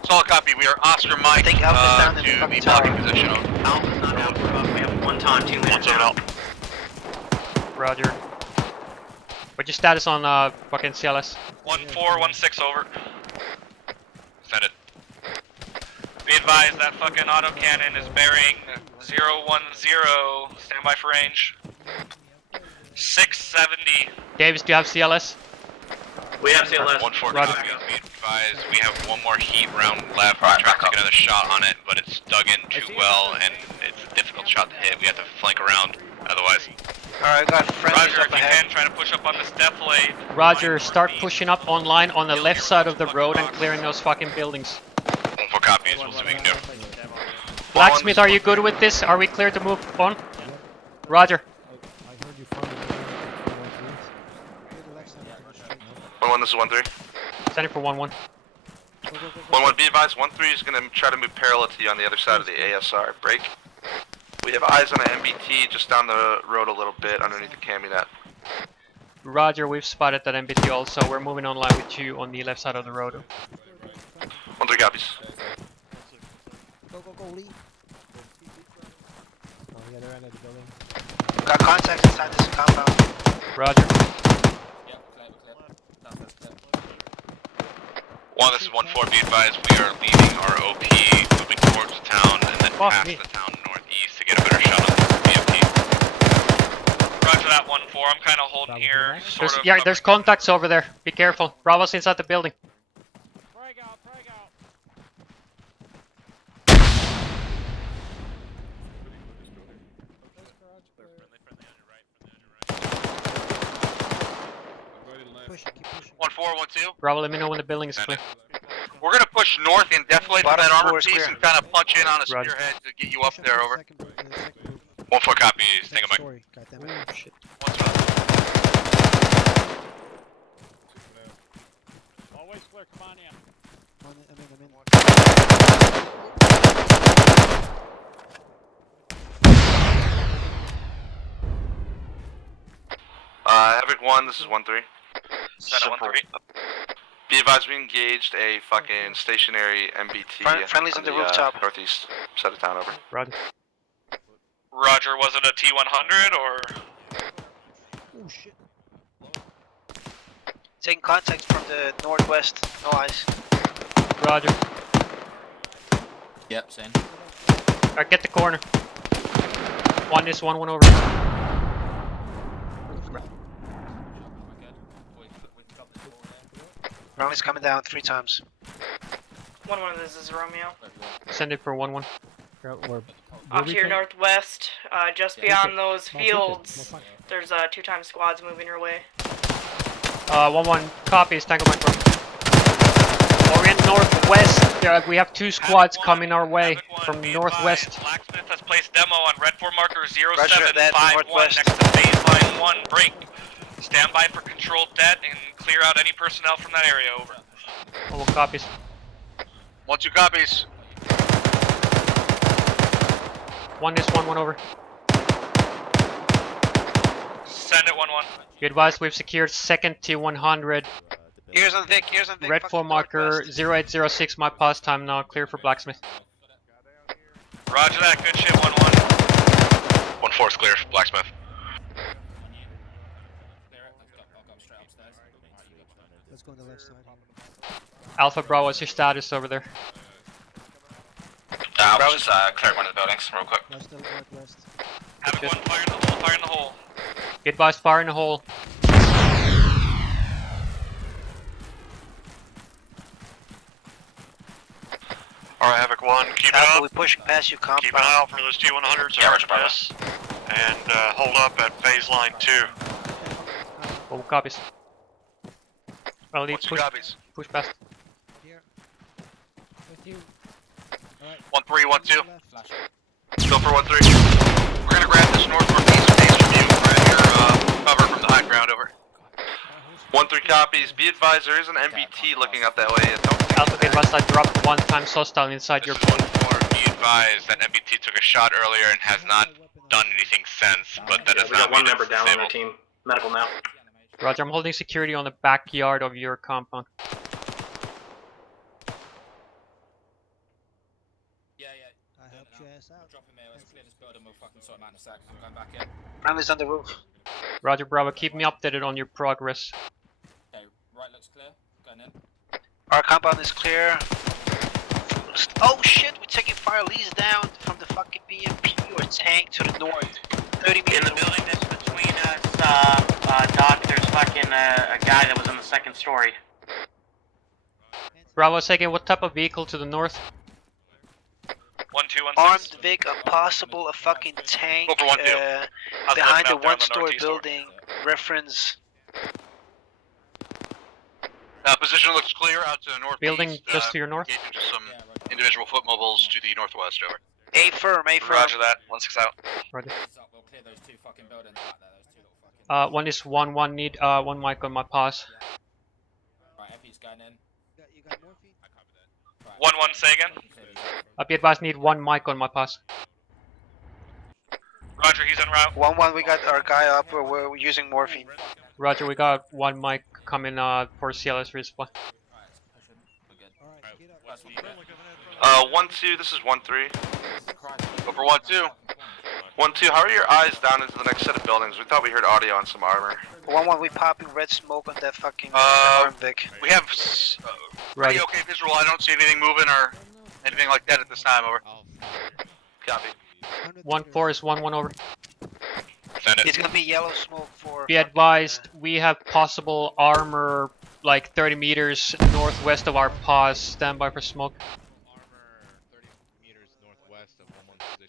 Solid copy. We are Oscar Mike think Alpha's down in the to fucking the blocking tower. position. Over. Alpha's not out. We have one time, team leader 1-7 out. Roger. What's your status on fucking CLS? 1-4, 1-6 over. Send it. Be advised that fucking autocannon is bearing 010. Stand by for range. 670. Davis, do you have CLS? We have CLS. 1-4 Roger. copies. Be advised we have one more heat round left. We're trying to take another shot on it, but it's dug in too well and it's a difficult shot to hit. We have to flank around otherwise. Alright, got friendlies Roger, up if you ahead. can, try to push up on this defilade. Roger, start pushing up online on the left side of the road and clearing those fucking buildings. 1-4 copies. We'll see what we can do. Blacksmith, are you good with this? Are we clear to move on? Roger. 1-1, this is 1-3. Send it for 1-1. 1-1, be advised, 1-3 is going to try to move parallel to you on the other side of the ASR. Break. We have eyes on an MBT just down the road a little bit underneath the cami net. Roger, we've spotted that MBT also. We're moving online with you on the left side of the road. 1-3 copies. Go, Lee. Oh, the other end of the building. Got contacts inside this compound. Roger. One, this is 1-4. Be advised, we are leaving our OP, moving towards the town, and then past the town northeast to get a better shot on the BMP. Roger that 1-4. I'm kind of holding here. There's contacts over there. Be careful. Bravo's inside the building. 1-4, 1-2. Bravo, let me know when the building is clear. We're gonna push north and deflate from that armor piece and kind of punch in on a Roger. spearhead to get you up there. Over. Second roof. 1-4 copies. Think of my. Story. God damn it. Oh, shit. Always clear, come on in. I'm in. Havoc 1, this is 1-3. Senate 1-3. Be advised, we engaged a fucking stationary MBT. Friendly's on the rooftop. Northeast side of town, over. Roger. Roger, was it a T100 or? Oh shit. Taking contact from the northwest. No eyes. Roger. Yep, same. Alright, get the corner. One is 1-1 over. Friendly's coming down 3 times. 1-1, this is Romeo. Send it for 1-1. Off to your northwest, just beyond those fields. There's 2-time squads moving your way. 1-1 copies, Tango Mike Bro. Orient northwest. We have 2 squads coming our way from northwest. Blacksmith has placed demo on red 4 marker Roger that, 0751 northwest. next to baseline 1. Break. Stand by for controlled det and clear out any personnel from that area. Over. 1-1 copies. 1-2 copies. 1 is 1-1 over. Send it 1-1. Be advised, we've secured second T100. Ears on Vic, ears on Vic. Red 4 marker 0806, my pause time now, clear for Blacksmith. Roger that, good shit 1-1. 1-4 is clear, Blacksmith. Let's go on the left side. Alpha Bravo, what's your status over there? We'll just clear one of the buildings real quick. West of northwest. Havoc 1, fire in the hole, fire in the hole. Be advised, fire in the hole. Alright, Havoc 1, keep it Alpha, up. we pushing past you, compound. Keep an eye out for those T100s. Yeah, Roger, Bravo. And hold up at phase line 2. 1 copies. I'll leave, 1-2 copies. push past. Here. With you. 1-3, 1-2. Go for 1-3. We're gonna grab this north-northeast base from you. We're at your cover from the high ground, over. 1-3 copies. Be advised, there is an MBT looking up that way. Alpha, be advised, I dropped 1-time hostile inside your building. 1-4, be advised that MBT took a shot earlier and has not done anything since, but that does We not got one mean member it's down on the disabled. team. Medical now. Roger, I'm holding security on the backyard of your compound. I helped your ass out. Friendly's on the roof. Roger, Bravo, keep me updated on your progress. Okay, right looks clear. Going in. Our compound is clear. Oh shit, we're taking fire. Lee's down from the fucking BMP or tank to the north. 30 meters. In the building that's between us, Doc, there's fucking a guy that was on the 2nd story. Bravo, second, what type of vehicle to the north? 1-2, 1-6. Armed Vic, a possible a fucking tank Go for 1-2. How's it behind looking the out there on the 1-story northeast door? building. Reference. Position looks clear out to the northeast. Building just to your north? Engaging just some individual foot mobiles to the northwest, over. A firm, A firm. Roger that, 1-6 out. Roger. We'll clear those 2 fucking buildings back there. Those 2 little fucking. 1 is 1-1, need 1 mic on my pause. Right, FP's going in. You got morphine? 1-1, say again. Be advised, need 1 mic on my pause. Roger, he's en route. 1-1, we got our guy up. We're using morphine. Roger, we got 1 mic coming for CLS resupply. 1-2, this is 1-3. Go for 1-2. 1-2, how are your eyes down into the next set of buildings? We thought we heard audio on some armor. 1-1, we popping red smoke on that fucking Armed Vic. We have pretty Roger. okay visual. I don't see anything moving or anything like that at this time, over. Copy. 1-4 is 1-1 over. Send It's it. gonna be yellow smoke for. Be advised, we have possible armor like 30 meters northwest of our pause. Stand by for smoke.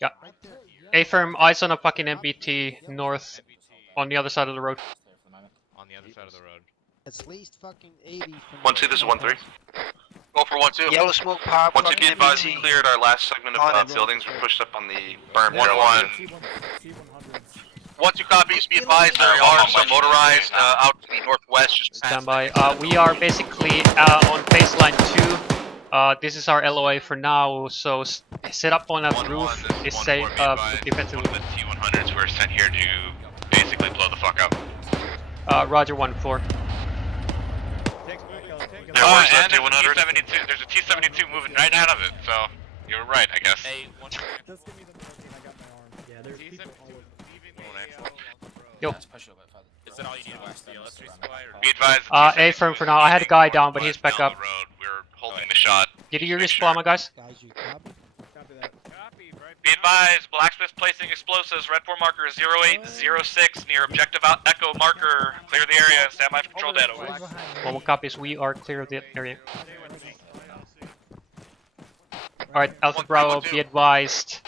Yeah. A firm, eyes on a fucking MBT north on the other side of the road. On the other side of the road. At least fucking 80 from 1-2, this is 1-3. Go for 1-2. Yellow smoke pop. 1-2, be advised, we MBT. cleared our last segment of On it. buildings. We pushed up on the berm. 1-1. 1-2 copies, be advised, there are some motorized out to the northwest, just past Stand by. We are basically on baseline 2. This is our LOA for now, so set up on a roof is safe defensively. One of the T-100s were sent here to basically blow the fuck up. Roger 1-4. There was a and T-100. there's a T-72 moving right out of it, so you're right, I guess. Yeah, there's people all over. Yo. Is that all you need to do? Let's be advised. A firm for now. I had a guy down, but he's back up. We're holding the shot. Did you respawn, my guys? Be advised, blacksmith placing explosives, red 4 marker 0806 near objective echo marker. Clear the area, stand by for control data. Over. 1 copies, we are clear of the area. Alright, Alpha Bravo, be advised.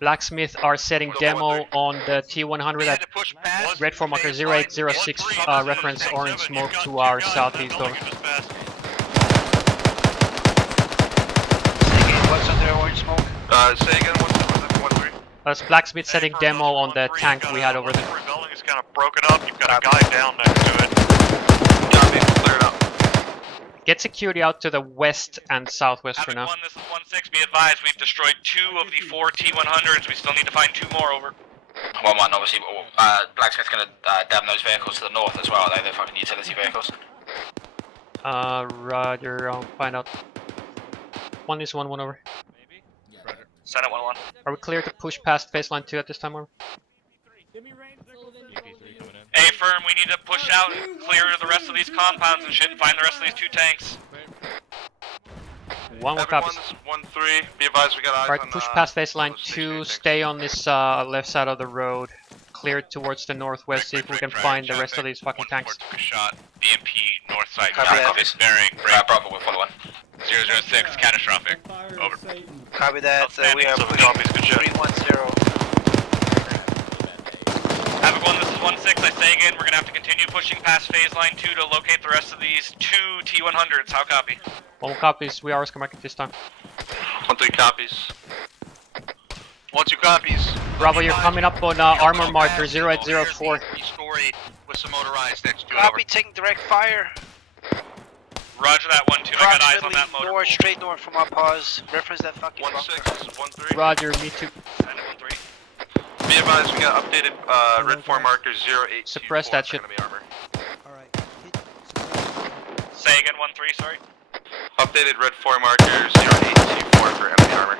Blacksmith are setting demo on the T100 at red 4 marker 0806, reference orange smoke to our southeast door. What's under orange smoke? Say again, 1-3. That's Blacksmith setting demo on the tank we had over there. The building is kind of broken up. You've got a guy down next to it. Copy, clear it up. Get security out to the west and southwest for now. 1, this is 1-6, be advised, we've destroyed 2 of the 4 T-100s, we still need to find 2 more, over. 1-1, obviously, Blacksmith's gonna damn those vehicles to the north as well, they're fucking utility vehicles. Roger, I'll find out. 1 is 1-1 over. Senate 1-1. Are we clear to push past baseline 2 at this time, over? A firm, we need to push out and clear the rest of these compounds and shit and find the rest of these 2 tanks. 1 copies. 1-3, be advised, we got eyes Alright, on push past baseline 2, stay on this left side of the road. Clear towards the northwest, see if we can find the rest of these fucking tanks. Took a shot. BMP north side. Copy that. Is bearing. Bravo, we're following. 006, catastrophic. Over. Copy that. We are pushing 310. Havoc 1, this is 1-6, I say again, we're gonna have to continue pushing past phase line 2 to locate the rest of these 2 T-100s, how copy? 1 copies, we are schematic this time. 1-3 copies. 1-2 copies. Bravo, you're coming up on armor marker 0804. Story with some motorized next to it. Copy, taking direct fire. Roger that 1-2, I got eyes on that motor. North, straight north from our pause. Reference that fucking 1-6, 1-3. Roger, me too. Senate 1-3. Be advised, we got updated red 4 marker 0824. Suppress that shit. Alright. Say again 1-3, sorry. Updated red 4 marker 0824 for enemy armor.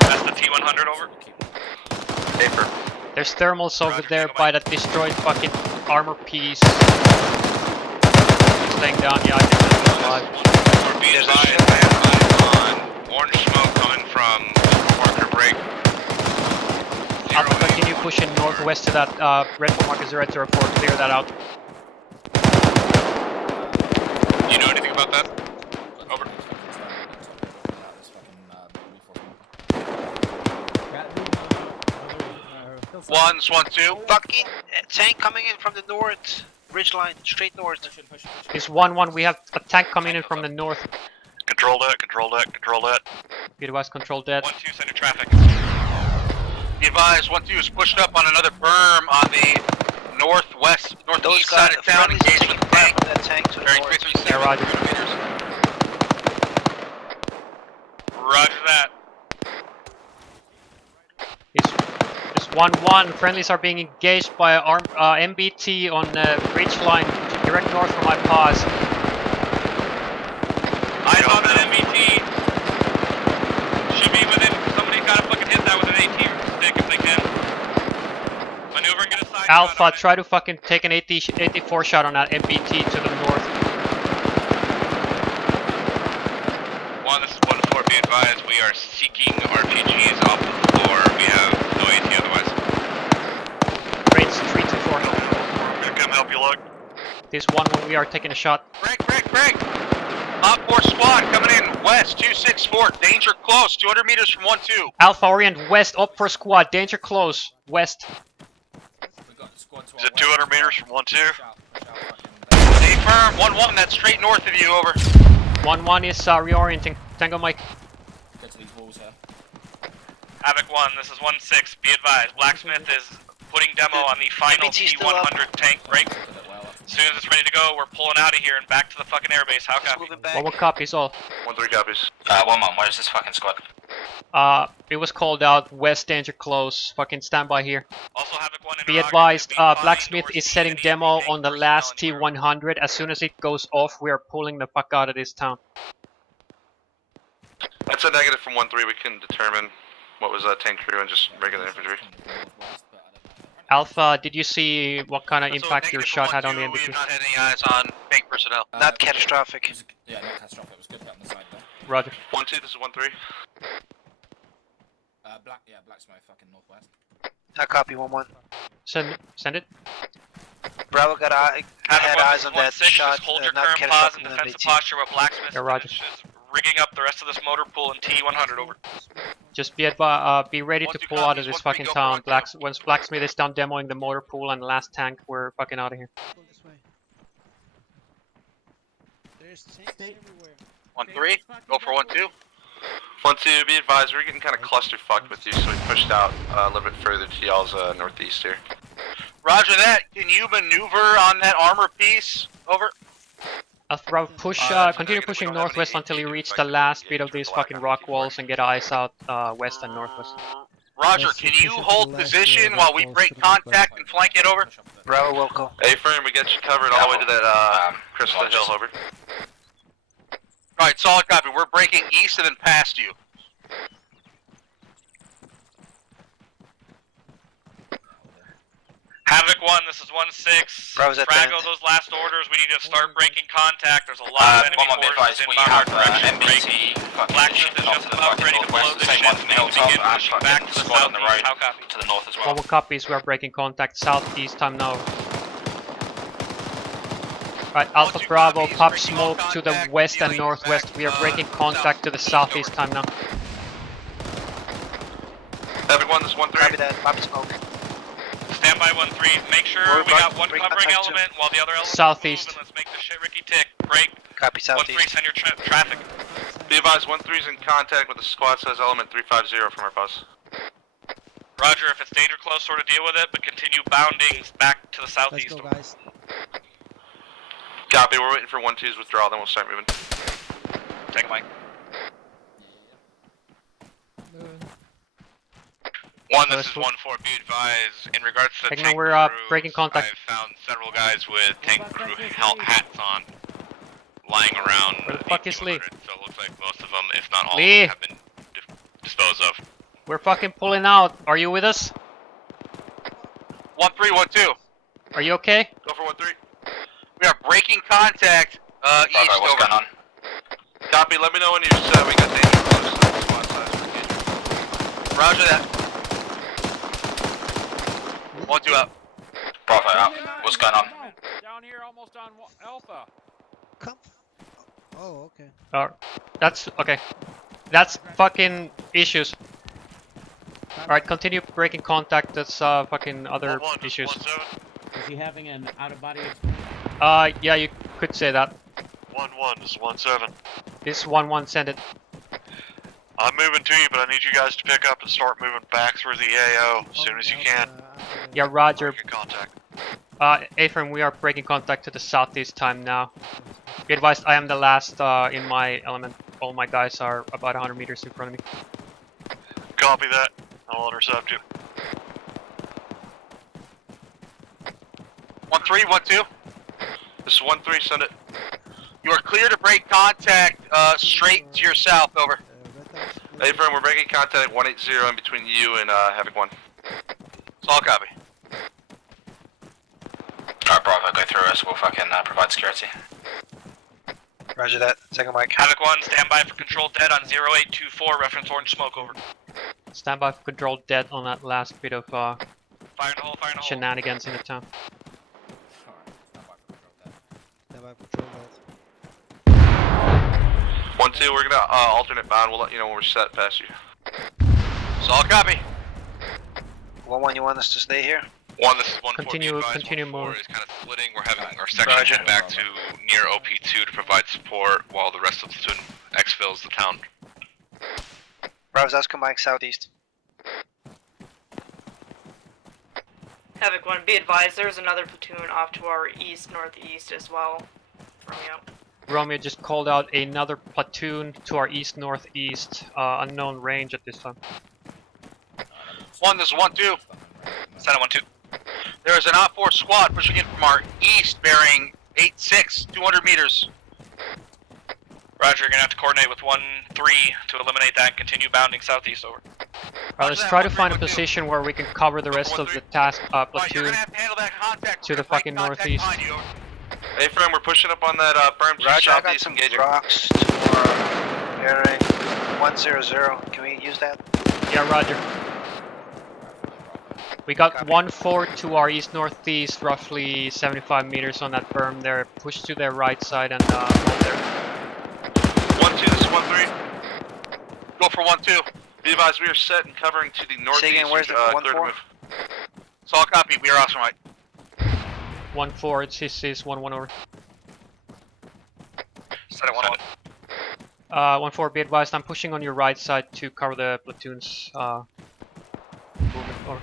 That's the T-100, over. Paper. There's thermals over there by that destroyed fucking armor piece. Laying down, yeah, I think it's alive. Be advised, on orange smoke coming from Parker Break. Alpha, continue pushing northwest to that red 4 marker 0804, clear that out. You know anything about that? Over. One's 1-2. fucking tank coming in from the north. Ridgeline, straight north. It's 1-1, we have a tank coming in from the north. Control that, control that, control that. Be advised, control dead. 1-2, center traffic. Be advised, 1-2 is pushed up on another berm on the northeast side of town, engaged with the tank. That tank to the Bearing north. 337 Yeah, roger. Roger that. It's 1-1. Friendlies are being engaged by MBT on ridge line direct north from my pause. Eyes on that MBT. Should be within. Somebody gotta fucking hit that with an AT stick if they can. Maneuvering, get a side Alpha, shot. try to fucking take an 84 shot on that MBT to the north. 1, this is 1-4, be advised, we are seeking RPGs off the floor. We have no AT otherwise. Rates 324. Gonna come help you look. This 1-1, we are taking a shot. Break! Op 4 squad coming in west, 264, danger close, 200 meters from 1-2. Alpha Orient west, up for squad, danger close, west. Is it 200 meters from 1-2? Stay firm. 1-1. That's straight north of you. Over. 1-1 is reorienting. Tango Mike. Go to these walls here. Havoc 1, this is 1-6. Be advised, Blacksmith is putting demo on the final T-100 tank break. As soon as it's ready to go, we're pulling out of here and back to the fucking airbase. How copy? 1-1 copies all. 1-3 copies. 1-1. Where's this fucking squad? It was called out. West danger close. Fucking standby here. Also, Havoc 1 Be advised, Blacksmith is setting demo on the last T-100. As soon as it goes off, we are pulling the fuck out of this town. That's a negative from 1-3. We couldn't determine what was tank crew and just regular infantry. Alpha, did you see what kind of impact your shot had on the We NBT? have not had any eyes on tank personnel. Not catastrophic. Yeah, not catastrophic. It was good on the side though. Roger. 1-2, this is 1-3. Blacksmith, fucking northwest. I copy 1-1. Send it. Bravo got had eyes on that shot. Hold your Not current pause catastrophic and on defensive MBT. posture while Blacksmith Yeah, roger. finishes rigging up the rest of this motor pool in T-100. Over. Just be ready to pull out of this fucking town. Once Blacksmith is done demoing the motor pool and the last tank, we're fucking out of here. Go this way. There's tanks everywhere. 1-3. Go for 1-2. 1-2, be advised, we're getting kind of cluster fucked with you, so we pushed out a little bit further to y'all's northeast here. Roger that. Can you maneuver on that armor piece? Over. Alpha, continue pushing northwest until you reach the last bit of these fucking rock walls and get eyes out west and northwest. Roger, can you hold position while we break contact and flank it over? Bravo, welcome. A-frame, we got you covered all the way to that Crystal Hill, over. Alright, solid copy. We're breaking east and then past you. Havoc 1, this is 1-6. Bravo's at the Frago end. those last orders. We need to start breaking contact. There's a lot of enemy forces inbound our direction. Blacksmith is just about ready to blow this shit. We need to begin pushing back to the southeast. How copy? To the north as well. 1-1 copies, we are breaking contact southeast time now. Right, Alpha Bravo, pop smoke to the west and northwest. We are breaking contact to the southeast time now. Havoc 1, this is 1-3. Copy that. Copy smoke. Stand by 1-3. Make sure we got one covering element while the other element Southeast. move, and let's make this shit Ricky tick. Break. Copy 1-3, southeast. send your traffic. Be advised, 1-3's in contact with the squad size element 350 from our bus. Roger, if it's danger close, sort of deal with it, but continue bounding back to the southeast. Let's go, guys. Copy, we're waiting for 1-2's withdrawal, then we'll start moving. Take Mike. Moving. 1, this is 1-4. Be advised, in regards to the Taking tank we're crews, breaking contact. I've found several guys with tank crew hats on, lying around Where the fuck is Lee? So it looks like most of them, if not all Lee? of them, have been disposed of. We're fucking pulling out. Are you with us? 1-3, 1-2. Are you okay? Go for 1-3. We are breaking contact east What's over. going on? Copy, let me know when you said we got danger close to the squad size for engagement. Roger that. 1-2 out. Bravo out. What's going on? Down here, almost on Alpha. Come. Oh, okay. That's okay. That's fucking issues. Alright, continue breaking contact. That's fucking other 1-1, issues. 1-7. Is he having an out-of-body Yeah, you could say that. 1-1, this is 1-7. This 1-1, send it. I'm moving to you, but I need you guys to pick up and start moving back through the AO as soon as you can. Yeah, Roger. Break contact. A-frame, we are breaking contact to the southeast time now. Be advised, I am the last in my element. All my guys are about 100 meters in front of me. Copy that. I'll intercept you. 1-3, 1-2. This is 1-3, send it. You are clear to break contact straight to your south, over. Hey, friend, we're breaking contact 180 in between you and Havoc 1. Solid copy. Alright, Bravo, go through us. We'll fucking provide security. Roger that. Second mic. Havoc 1, stand by for control dead on 0824, reference orange smoke, over. Stand by for control dead on that last bit of Fire in the hole, fire in the hole. shenanigans in the town. Stand by for control health. 1-2, we're gonna alternate bound. We'll let you know when we're set past you. Solid copy. 1-1, you want us to stay here? 1, this is 1-4. Continue moving. Is kind of splitting. We're having our section head back to near OP2 to provide support while the rest of the platoon exfils the town. Bravo's Oscar Mike southeast. Havoc 1, be advised, there's another platoon off to our east-northeast as well. Romeo. Romeo just called out another platoon to our east-northeast, unknown range at this time. 1, this is 1-2. Center 1-2. There is an OP4 squad pushing in from our east bearing 8-6, 200 meters. Roger, you're gonna have to coordinate with 1-3 to eliminate that and continue bounding southeast over. Alright, let's try to find a position where we can cover the rest of the task platoon to the fucking northeast. Hey, friend, we're pushing up on that berm to Roger, I got southeast, some engaging. rocks to our bearing 100. Can we use that? Yeah, roger. We got 1-4 to our east-northeast, roughly 75 meters on that berm there. Push to their right side and hold there. 1-2, this is 1-3. Go for 1-2. Be advised, we are set and covering to the northeast. Say again, where's the clear to 1-4? move. So I'll copy, we are awesome, right? 1-4, it's his 1-1 over. Set it 1-1. 1-4, be advised, I'm pushing on your right side to cover the platoon's movement over.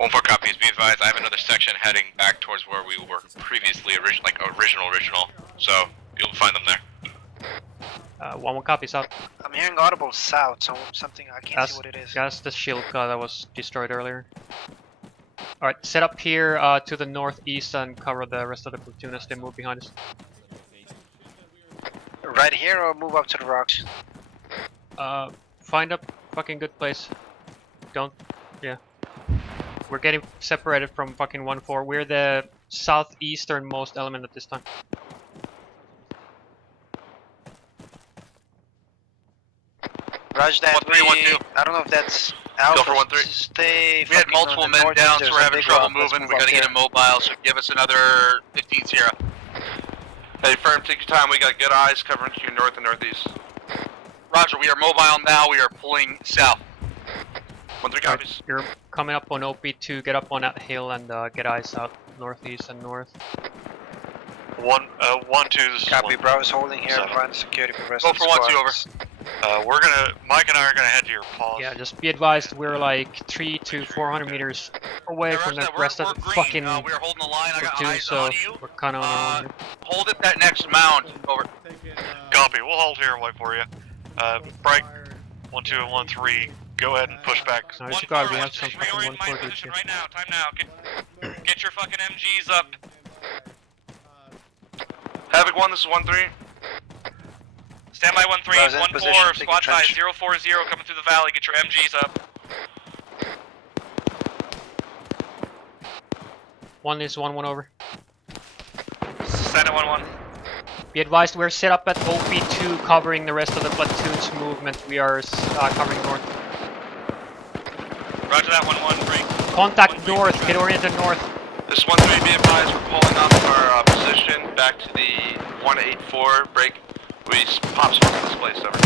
1-4 copies, be advised, I have another section heading back towards where we were previously, original. So, you'll find them there. 1-1 copies out. I'm hearing audible south, so something I can't see what it is. That's the shield that was destroyed earlier. Alright, set up here to the northeast and cover the rest of the platoon as they move behind us. Right here or move up to the rocks? Find a fucking good place. Yeah. We're getting separated from fucking 1-4. We're the southeasternmost element at this time. Roger that. 1-3, 1-2. I don't know if that's Alpha. Go for 1-3. Stay. We had multiple men down, so we're having trouble moving. We gotta get immobile, so give us another 15 Sierra. Hey, firm, take your time. We got good eyes covering to your north and northeast. Roger, we are mobile now. We are pulling south. 1-3 copies. You're coming up on OP2. Get up on that hill and get eyes out northeast and north. 1-2. This is Copy. Bravo's holding here. Provide security for the rest Go of the for 1-2 over. Mike and I are gonna head to your pause. Yeah, just be advised, we're like 300 to 400 meters away from the rest of the fucking we're holding the line. I got platoon, eyes so on you. we're kind of on our own. Hold at that next mound. Over. Copy. We'll hold here and wait for you. Break. 1-2 and 1-3. Go ahead and push back. No, it's guard, we have some fucking 1-4 dudes here. Right now, time now. Get your fucking MGs up. Havoc 1, this is 1-3. Stand by 1-3, 1-4, squad size 040 coming through the valley. Get your MGs up. 1 is 1-1 over. Send it 1-1. Be advised, we're set up at OP2 covering the rest of the platoon's movement. We are covering north. Roger that 1-1, break. Contact north, get oriented north. This is 1-3, be advised, we're pulling up our position back to the 184 break. We pop smoke in this place, over.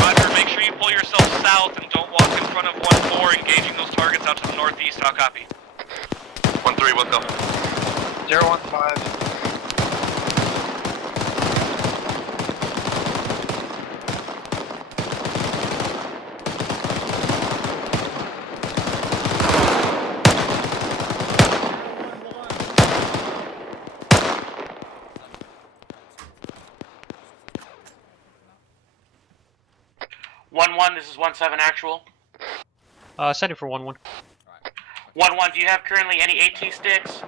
Roger, make sure you pull yourself south and don't walk in front of 1-4, engaging those targets out to the northeast. I'll copy. 1-3, we'll go. 015. 1-1, this is 1-7 actual. Set it for 1-1. 1-1, do you have currently any AT sticks?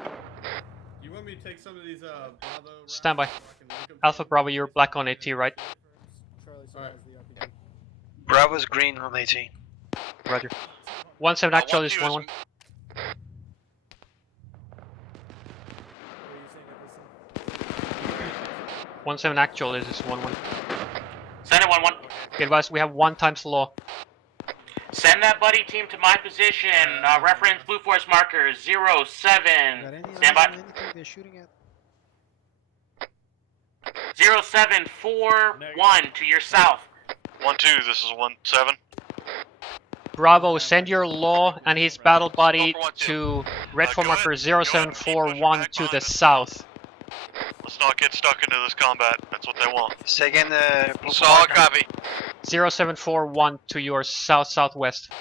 You want me to take some of these Bravo? Stand by. Alpha Bravo, you're black on AT, right? Alright. Bravo's green on 18. Roger. 1-7 actual is 1-1. .17 actual is 1-1. Send it 1-1. Be advised, we have 1 times law. Send that buddy team to my position. Reference Blue Force marker 07. Stand by. Anything they're shooting at? 0741 to your south. 1-2, this is 1-7. Bravo, send your law and his battle buddy to red for marker 0741 to the south. Let's not get stuck into this combat. That's what they want. Say again, Solid copy. 0741 to your south-southwest.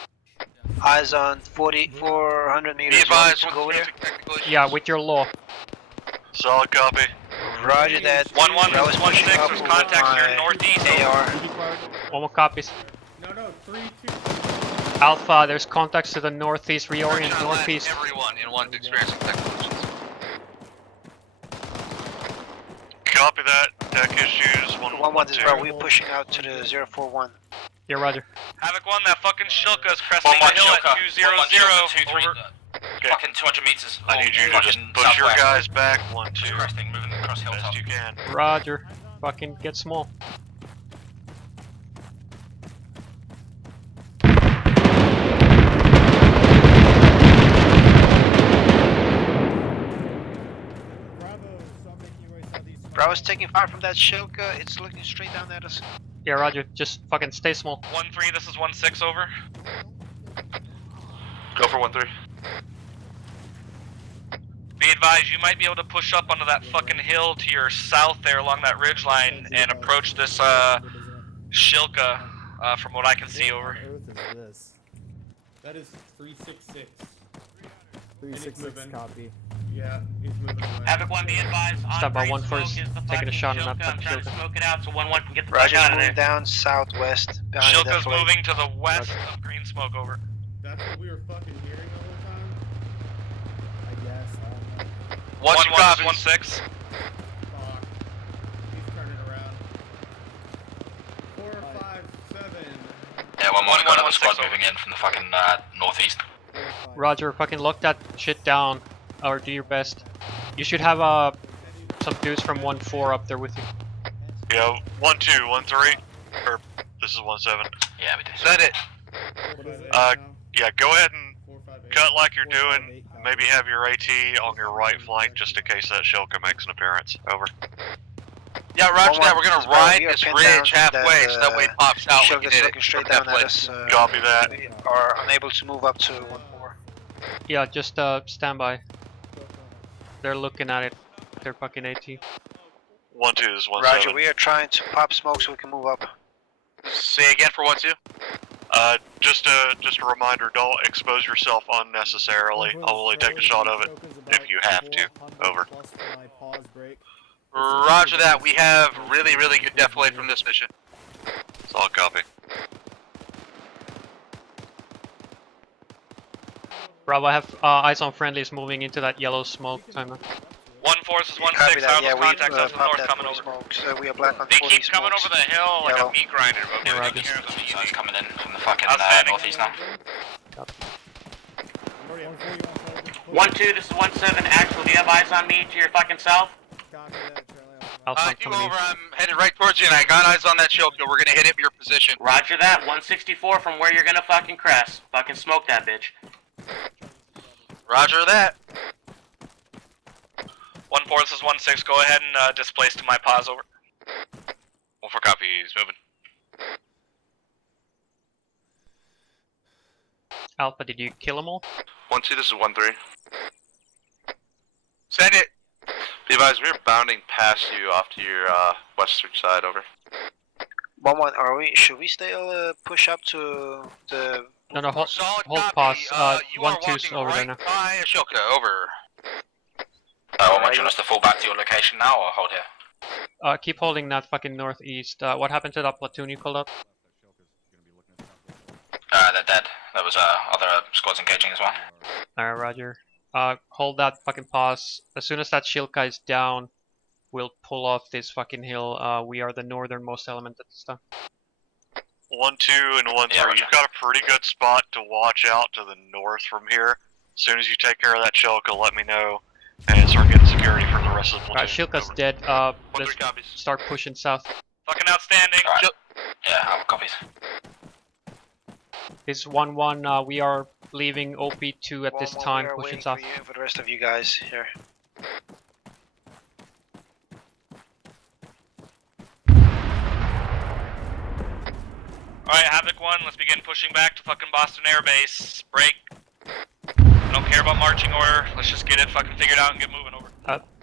Eyes on 400 meters. Be advised, Go once there. technical issues. Yeah, with your law. Solid copy. Roger that. 1-1, I was pushing 1-6, up there's with contact my here northeast. AR. One more copies. No, 3-2. Alpha, there's contacts to the northeast. Reorient northeast. Everyone in one experiencing technical issues. Copy that. Deck issues. 1-1 is right. We're pushing out to the 041. Yeah, roger. Havoc 1, that fucking Shilka is cresting the hill at 200. Over. Fucking 200 meters. I need you to just push your guys back 1-2 Cresting, moving across hilltop. best you can. Roger. Fucking get small. Bravo's taking fire from that Shilka. It's looking straight down at us. Yeah, roger. Just fucking stay small. 1-3, this is 1-6, over. Go for 1-3. Be advised, you might be able to push up onto that fucking hill to your south there along that ridge line and approach this Shilka from what I can see, over. That is 366. 366 copy. Yeah, he's moving away. Havoc 1, be advised. Stop by On-grade 1 smoke first. is the Taking a fucking shot on that Shilka. fucking I'm trying to Shilka. smoke it out so 1-1 can get the fuck Roger's out of moving there. down southwest. Behind Shilka's that flag. moving to the west of green smoke, over. That's what we were fucking hearing the whole time? I guess. I don't know. 1-1, 1-6. Fuck. He's turning around. 4, 5, 7. Yeah, 1-1, got another squad moving in from the fucking northeast. Roger, fucking lock that shit down. Or do your best. You should have some dudes from 1-4 up there with you. Yeah, 1-2, 1-3. Or this is 1-7. Yeah, we do. Send it. Yeah, go ahead and cut like you're doing. Maybe have your AT on your right flank just in case that Shilka makes an appearance. Over. Yeah, roger that. We're gonna Bravo, ride we are this pinned ridge down to halfway so that way it pops out. We can Shilka's hit looking it straight from that down at place. us. Copy that. We are unable to move up to 1-4. Yeah, just stand by. They're looking at it. They're fucking AT. 1-2 is 1-7. Roger, we are trying to pop smoke so we can move up. Say again for 1-2. Just a reminder, don't expose yourself unnecessarily. I'll only take a shot of it if you have to. Over. Roger that. We have really, really good deflate from this mission. Solid copy. Bravo, I have eyes on friendlies moving into that yellow smoke. Timer. 1-4, this is 1-6, Copy that. how Yeah, those we contacts out to the popped north that coming fully over. smoked, so we are black on They 40 keep coming smokes. over the hill like Yellow. a meat grinder, but Yeah, we're we taking can care of them. see those coming in from the fucking Outstanding. northeast now. 1-2, this is 1-7. Actual, do you have eyes on me to your fucking south? You over. I'm headed right towards you, and I got eyes on that Shilka. We're gonna hit it your position. Roger that. 164 from where you're gonna fucking crest. Fucking smoke that bitch. Roger that. 1-4, this is 1-6, go ahead and displace to my pause, over. 1-4 copy. He's moving. Alpha, did you kill them all? 1-2, this is 1-3. Send it! Be advised, we're bounding past you off to your western side, over. 1-1, should we still push up to the... No, hold copy. pause. You are 1-2's walking over there right now. by Shilka, over. 1-1, do you want us to fall back to your location now or hold here? Keep holding that fucking northeast. What happened to that platoon you called up? They're dead. There was other squads engaging as well. Alright, roger. Hold that fucking pause. As soon as that Shilka is down, we'll pull off this fucking hill. We are the northernmost element at this time. 1-2 and 1-3. Yeah, You've got a pretty good spot to watch out to the north from here. As soon as you take care of that Shilka, let me know and start getting security for the rest of the platoon. Alright, Shilka's dead. Let's start pushing south. Fucking outstanding. Right. Yeah, I'll copies. This 1-1, we are leaving OP2 at this 1-1, time, we are pushing waiting south. for you, for the rest of you guys here. Alright, Havoc 1, 1, let's begin pushing back to fucking Boston Air Base. Break. I don't care about marching order. Let's just get it fucking figured out and get moving over.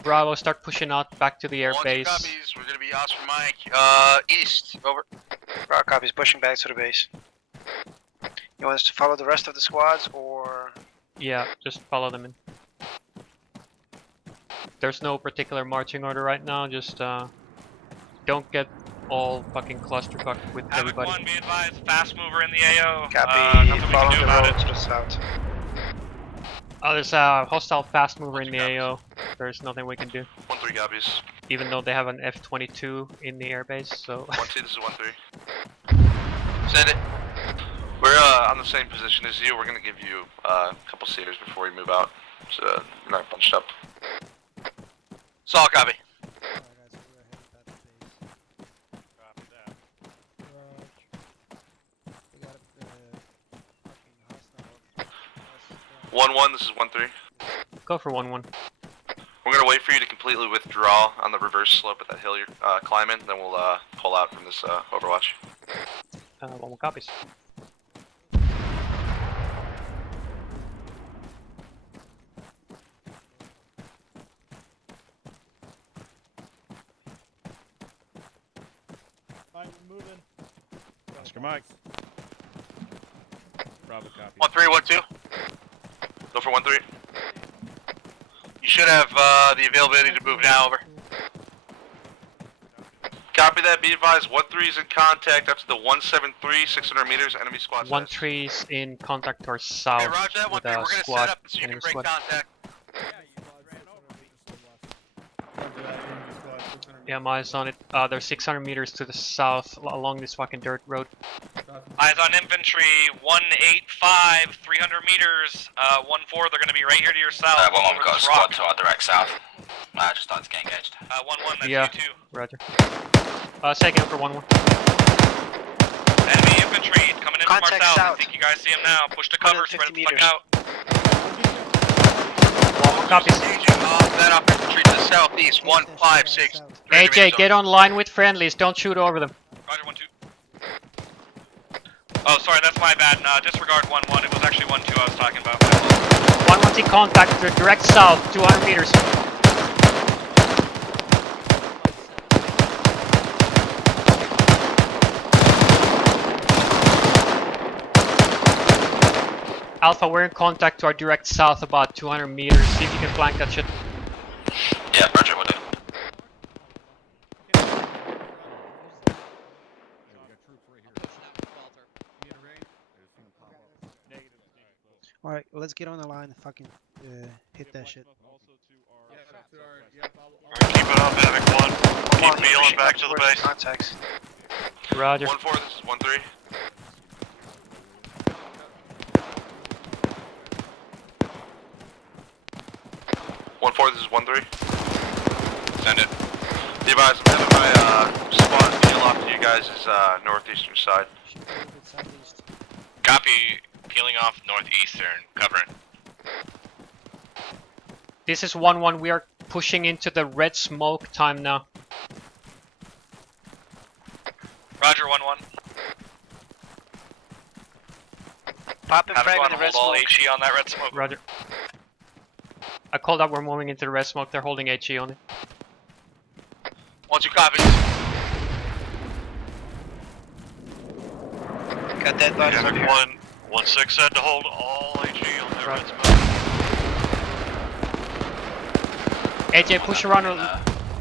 Bravo, start pushing out back to the air base. Copies. We're gonna be Oscar Mike. East. Over. Bravo copies. Pushing back to the base. You want us to follow the rest of the squads, or? Yeah, just follow them in. There's no particular marching order right now. Just don't get all fucking clusterfucked with everybody. Havoc 1, be advised. Fast mover in the AO. Copy. Nothing we can do about it. To the south. Oh, there's a hostile fast mover in the AO. There's nothing we can do. 1-3 copies. Even though they have an F-22 in the airbase, so... 1-2, this is 1-3. Send it. We're on the same position as you. We're gonna give you a couple seaters before we move out. So you're not bunched up. Solid copy. Copy that. We got fucking hostile. 1-1, this is 1-3. Go for 1-1. We're gonna wait for you to completely withdraw on the reverse slope of that hill you're climbing, then we'll pull out from this overwatch. 1-1 copies. Alright, we're moving. Oscar Mike. Bravo copy. 1-3, 1-2. Go for 1-3. You should have the availability to move now, over. Copy that, be advised, 1-3 is in contact up to the 173, 600 meters, enemy squad size. 1-3 is in contact to our south. Hey, roger that, 1-3, we're gonna set up so you can break contact. Yeah, my eyes on it. They're 600 meters to the south along this fucking dirt road. Eyes on infantry, 185, 300 meters, 1-4, they're gonna be right here to your south. 1-1, we've got a squad to our direct south. Just started to get engaged. 1-1, that's yeah, you too. roger. Second for 1-1. Enemy infantry coming in Contact from our south. south. I think you guys see them now. Push to cover, spread the fuck out. 1-1 copies. That up infantry to the southeast, 156. AJ, get on line with friendlies. Don't shoot over them. Roger, 1-2. Oh, sorry, that's my bad. Disregard 1-1. It was actually 1-2 I was talking about. 1-1's in contact to the direct south, 200 meters. Alpha, we're in contact to our direct south about 200 meters. See if you can flank that shit. Yeah, roger, we'll do. Alright, well, let's get on the line and fucking hit that shit. Keep it up, Havoc 1. Keep mealing back to the base. Contacts. Roger. 1-4, this is 1-3. This is 1-3. Send it. Be advised, I'm having my squad peel off to you guys' northeastern side. Copy. Peeling off northeastern. Covering. This is 1-1. We are pushing into the red smoke time now. Roger, 1-1. Pop and Havoc frag 1, in the red hold all smoke. HE on that red smoke. Roger. I called out we're moving into the red smoke. They're holding HE on it. 1-2 copies. Got dead bodies up here. 1-6 said to hold all HE on that red smoke. AJ, push around the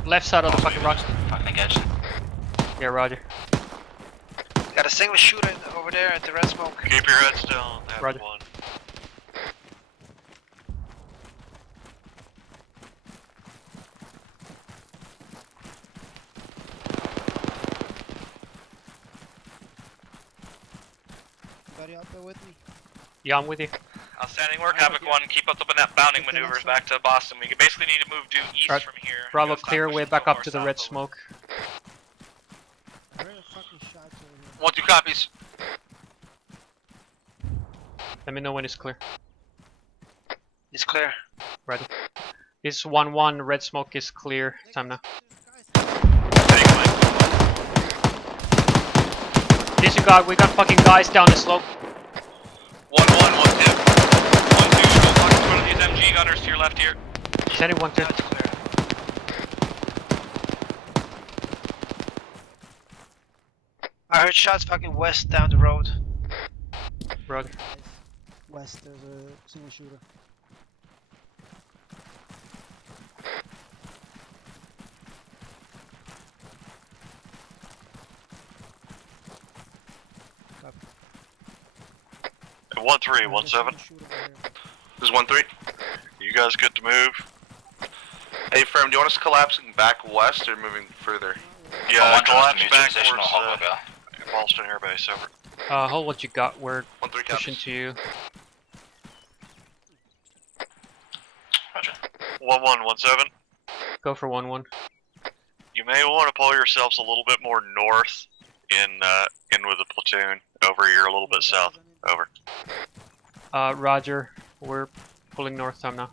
left side of the fucking rock. Fucking engaged. Yeah, roger. Got a single shooter over there at the red smoke. Keep your heads down, Roger. Havoc 1. Anybody out there with me? Yeah, I'm with you. Outstanding work, Havoc 1. Keep up the bounding maneuvers back to Boston. We basically need to move due east Right. from here. Bravo, Go south, clear push way it back so up far to the south red over. smoke. I heard a fucking shots over here. 1-2 copies. Let me know when it's clear. It's clear. Ready. This is 1-1. Red smoke is clear. Time now. This you got? We got fucking guys down the slope. 1-1, 1-2. 1-2, shoot block in front of these MG gunners to your left here. Is anyone to? I heard shots fucking west down the road. Roger. West, there's a single shooter. Copy. 1-3, 1-7. This is 1-3. You guys good to move? Hey, Firm, do you want us collapsing back west or moving further? Yeah, collapse to back position towards or hold over. Boston Air Base, over. Hold what you got. We're 1-3 pushing copies. to you. Roger. 1-1, 1-7. Go for 1-1. You may want to pull yourselves a little bit more north in with the platoon. Over here, a little bit south. Over. Roger. We're pulling north time now.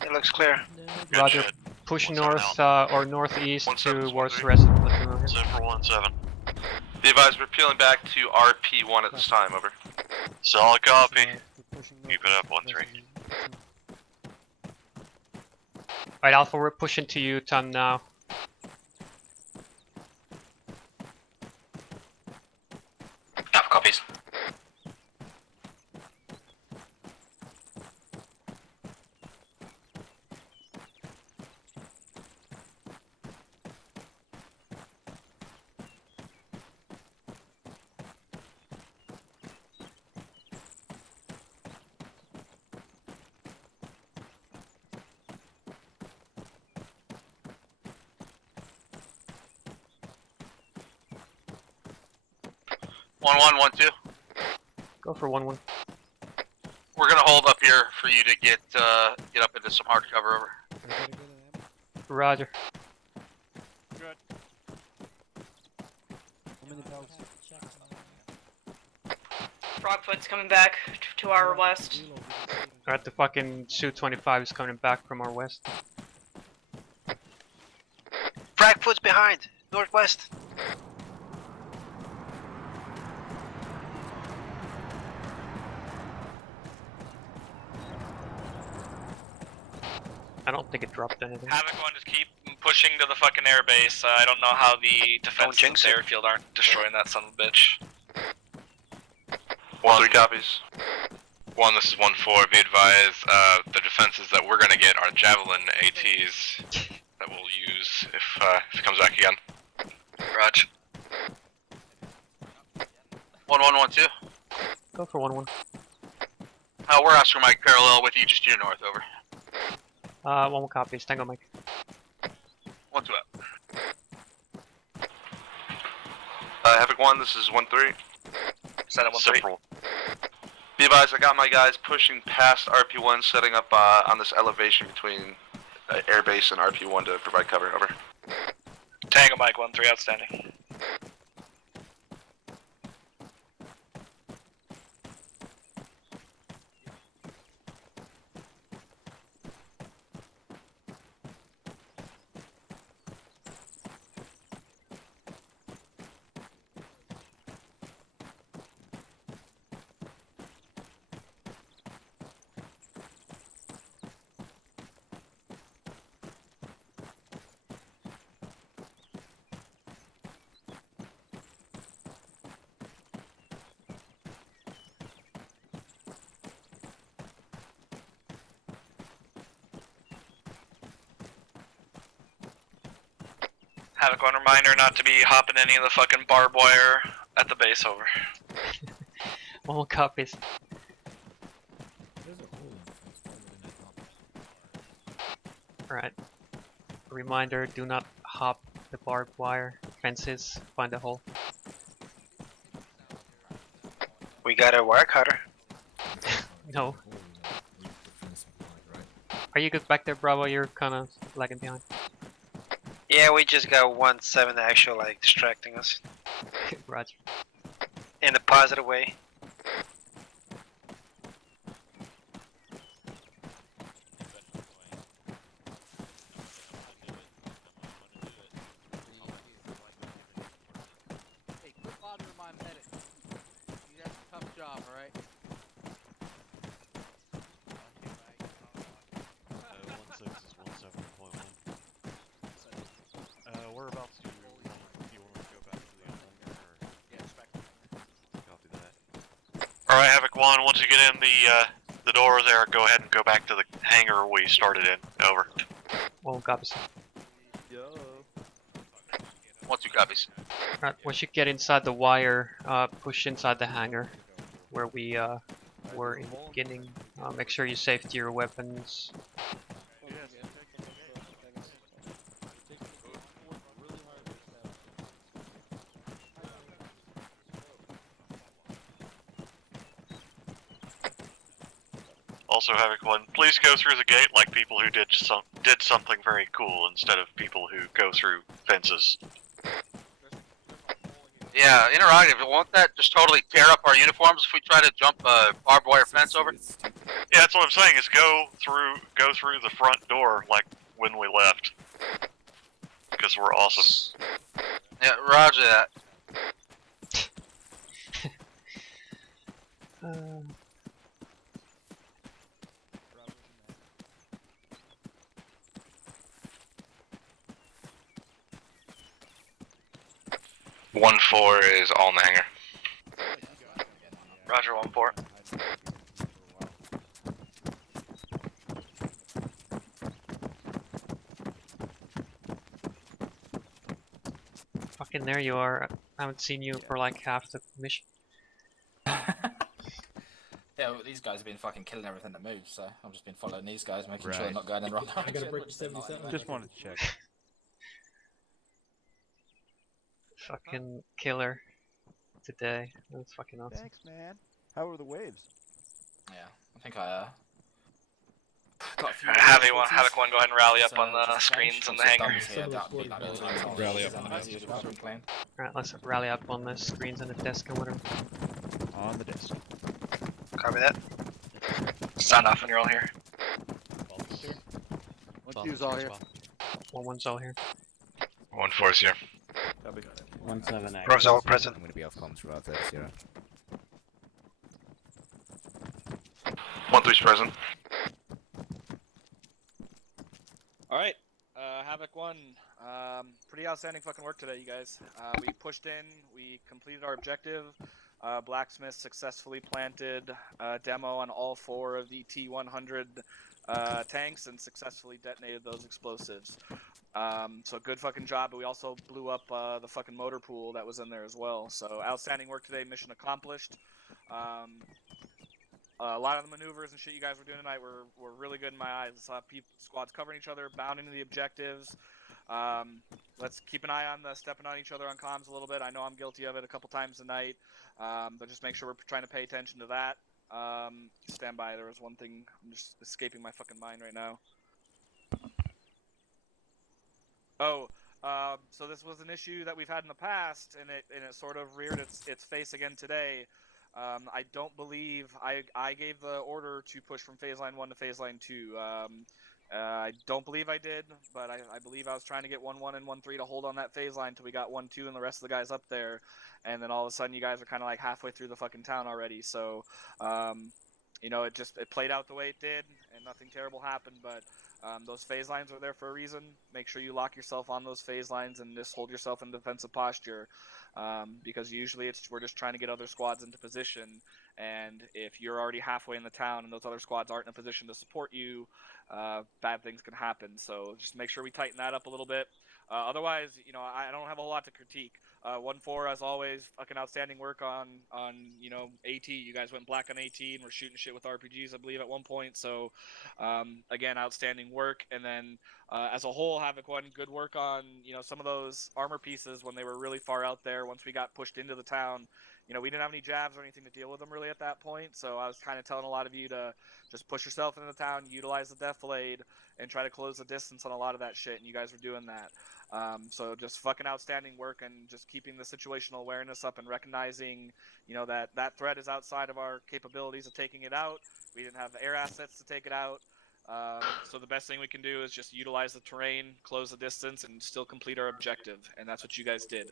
It looks clear. Good Roger. shit. Push 1-7 north out. or northeast 1-7's towards 1-3. the rest of the platoon over here. Send for 1-7. Be advised, we're peeling back to RP1 at this time, over. Solid copy. Pushing Keep it up, 1-3. Alright, Alpha, we're pushing to you time now. Alpha copies. One, 1-2. Go for 1-1. We're gonna hold up here for you to get up into some hard cover, over. Roger. Good. Frogfoot's coming back to our west. Alright, the fucking Su-25 is coming back from our west. Fragfoot's behind, northwest. I don't think it dropped anything. Havoc 1, just keep pushing to the fucking airbase. I don't know how the defenses jinx of it. the airfield aren't destroying that son of a bitch. 1-3 copies. 1, this is 1-4. Be advised, the defenses that we're gonna get are Javelin ATs that we'll use if it comes back again. Roger. 1-1, 1-2. Go for 1-1. We're Oscar Mike, parallel with you, just due north, over. 1-1 copies. Tango Mike. 1-2 out. Havoc 1, this is 1-3. Send it 1-3. Several. Be advised, I got my guys pushing past RP1, setting up on this elevation between airbase and RP1 to provide cover, over. Tango Mike 1-3, outstanding. Havoc 1, reminder not to be hopping any of the fucking barbed wire at the base, over. 1-1 copies. Alright. Reminder, do not hop the barbed wire fences. Find a hole. We got a wire cutter. No. Are you good back there, Bravo? You're kind of lagging behind. Yeah, we just got 1-7 actual like distracting us Roger. in a positive way. Hey, quit bothering my medic. off, alright? 16 is 17.1. Whereabouts do you want to go back to the hangar, or? Yeah, just back to the hangar. Copy that. Alright, Havoc 1, once you get in the door there, go ahead and go back to the hangar we started in. Over. Well, copies. Yo. 1-2 copies. Alright, once you get inside the wire, push inside the hangar where we were in the beginning. Make sure you safety your weapons. Also, Havoc 1, please go through the gate like people who did something very cool instead of people who go through fences. Yeah, interrogative. Won't that just totally tear up our uniforms if we try to jump a barbed wire fence over? Yeah, that's what I'm saying. Is go through the front door like when we left, because we're awesome. Yeah, roger that. 1-4 is all in the hangar. Roger, 1-4. Fucking there you are. I haven't seen you for like half the mission. Yeah, well, these guys have been fucking killing everything that moves, so I've just been following these guys, making sure they're not going in the wrong direction. I gotta break to 77. Just wanted to check. Fucking killer today. That's fucking awesome. Thanks, man. How were the waves? Yeah, I think I got a few Havoc 1, go ahead and rally up So, on the just screens in the once hangar. Dom's here, that'd be like Rally up. Alright, let's rally up on the screens and the desk and whatever. On the desk. Copy that. Sign off when you're all here. 1-2's all here. 1-1's all here. 1-4's here. Copy. 1-7. Bro's all present. I'm gonna be off comms throughout this, yeah. 1-3's present. Alright, Havoc 1, pretty outstanding fucking work today, you guys. We pushed in, we completed our objective. Blacksmith successfully planted demo on all 4 of the T-100 tanks and successfully detonated those explosives. So good fucking job, but we also blew up the fucking motor pool that was in there as well. So outstanding work today, mission accomplished. A lot of the maneuvers and shit you guys were doing tonight were really good in my eyes. I saw squads covering each other, bounding to the objectives. Let's keep an eye on the stepping on each other on comms a little bit. I know I'm guilty of it a couple times tonight, but just make sure we're trying to pay attention to that. Stand by. There was one thing I'm just escaping my fucking mind right now. Oh, so this was an issue that we've had in the past, and it sort of reared its face again today. I don't believe I gave the order to push from phase line 1 to phase line 2. I don't believe I did, but I believe I was trying to get 1-1 and 1-3 to hold on that phase line until we got 1-2 and the rest of the guys up there, and then all of a sudden you guys are kind of like halfway through the fucking town already. So, you know, it played out the way it did, and nothing terrible happened. But those phase lines are there for a reason. Make sure you lock yourself on those phase lines and just hold yourself in defensive posture. Because usually we're just trying to get other squads into position, and if you're already halfway in the town and those other squads aren't in a position to support you, bad things can happen. So just make sure we tighten that up a little bit. Otherwise, you know, I don't have a whole lot to critique. 1-4, as always, fucking outstanding work on you know, AT. You guys went black on AT and were shooting shit with RPGs, I believe, at one point. So again, outstanding work. And then as a whole, Havoc 1, good work on, you know, some of those armor pieces when they were really far out there. Once we got pushed into the town, you know, we didn't have any jabs or anything to deal with them really at that point. So I was kind of telling a lot of you to just push yourself into the town, utilize the defilade, and try to close the distance on a lot of that shit. And you guys were doing that. So just fucking outstanding work, and just keeping the situational awareness up and recognizing, you know, that threat is outside of our capabilities of taking it out. We didn't have air assets to take it out. So the best thing we can do is just utilize the terrain, close the distance, and still complete our objective. And that's what you guys did.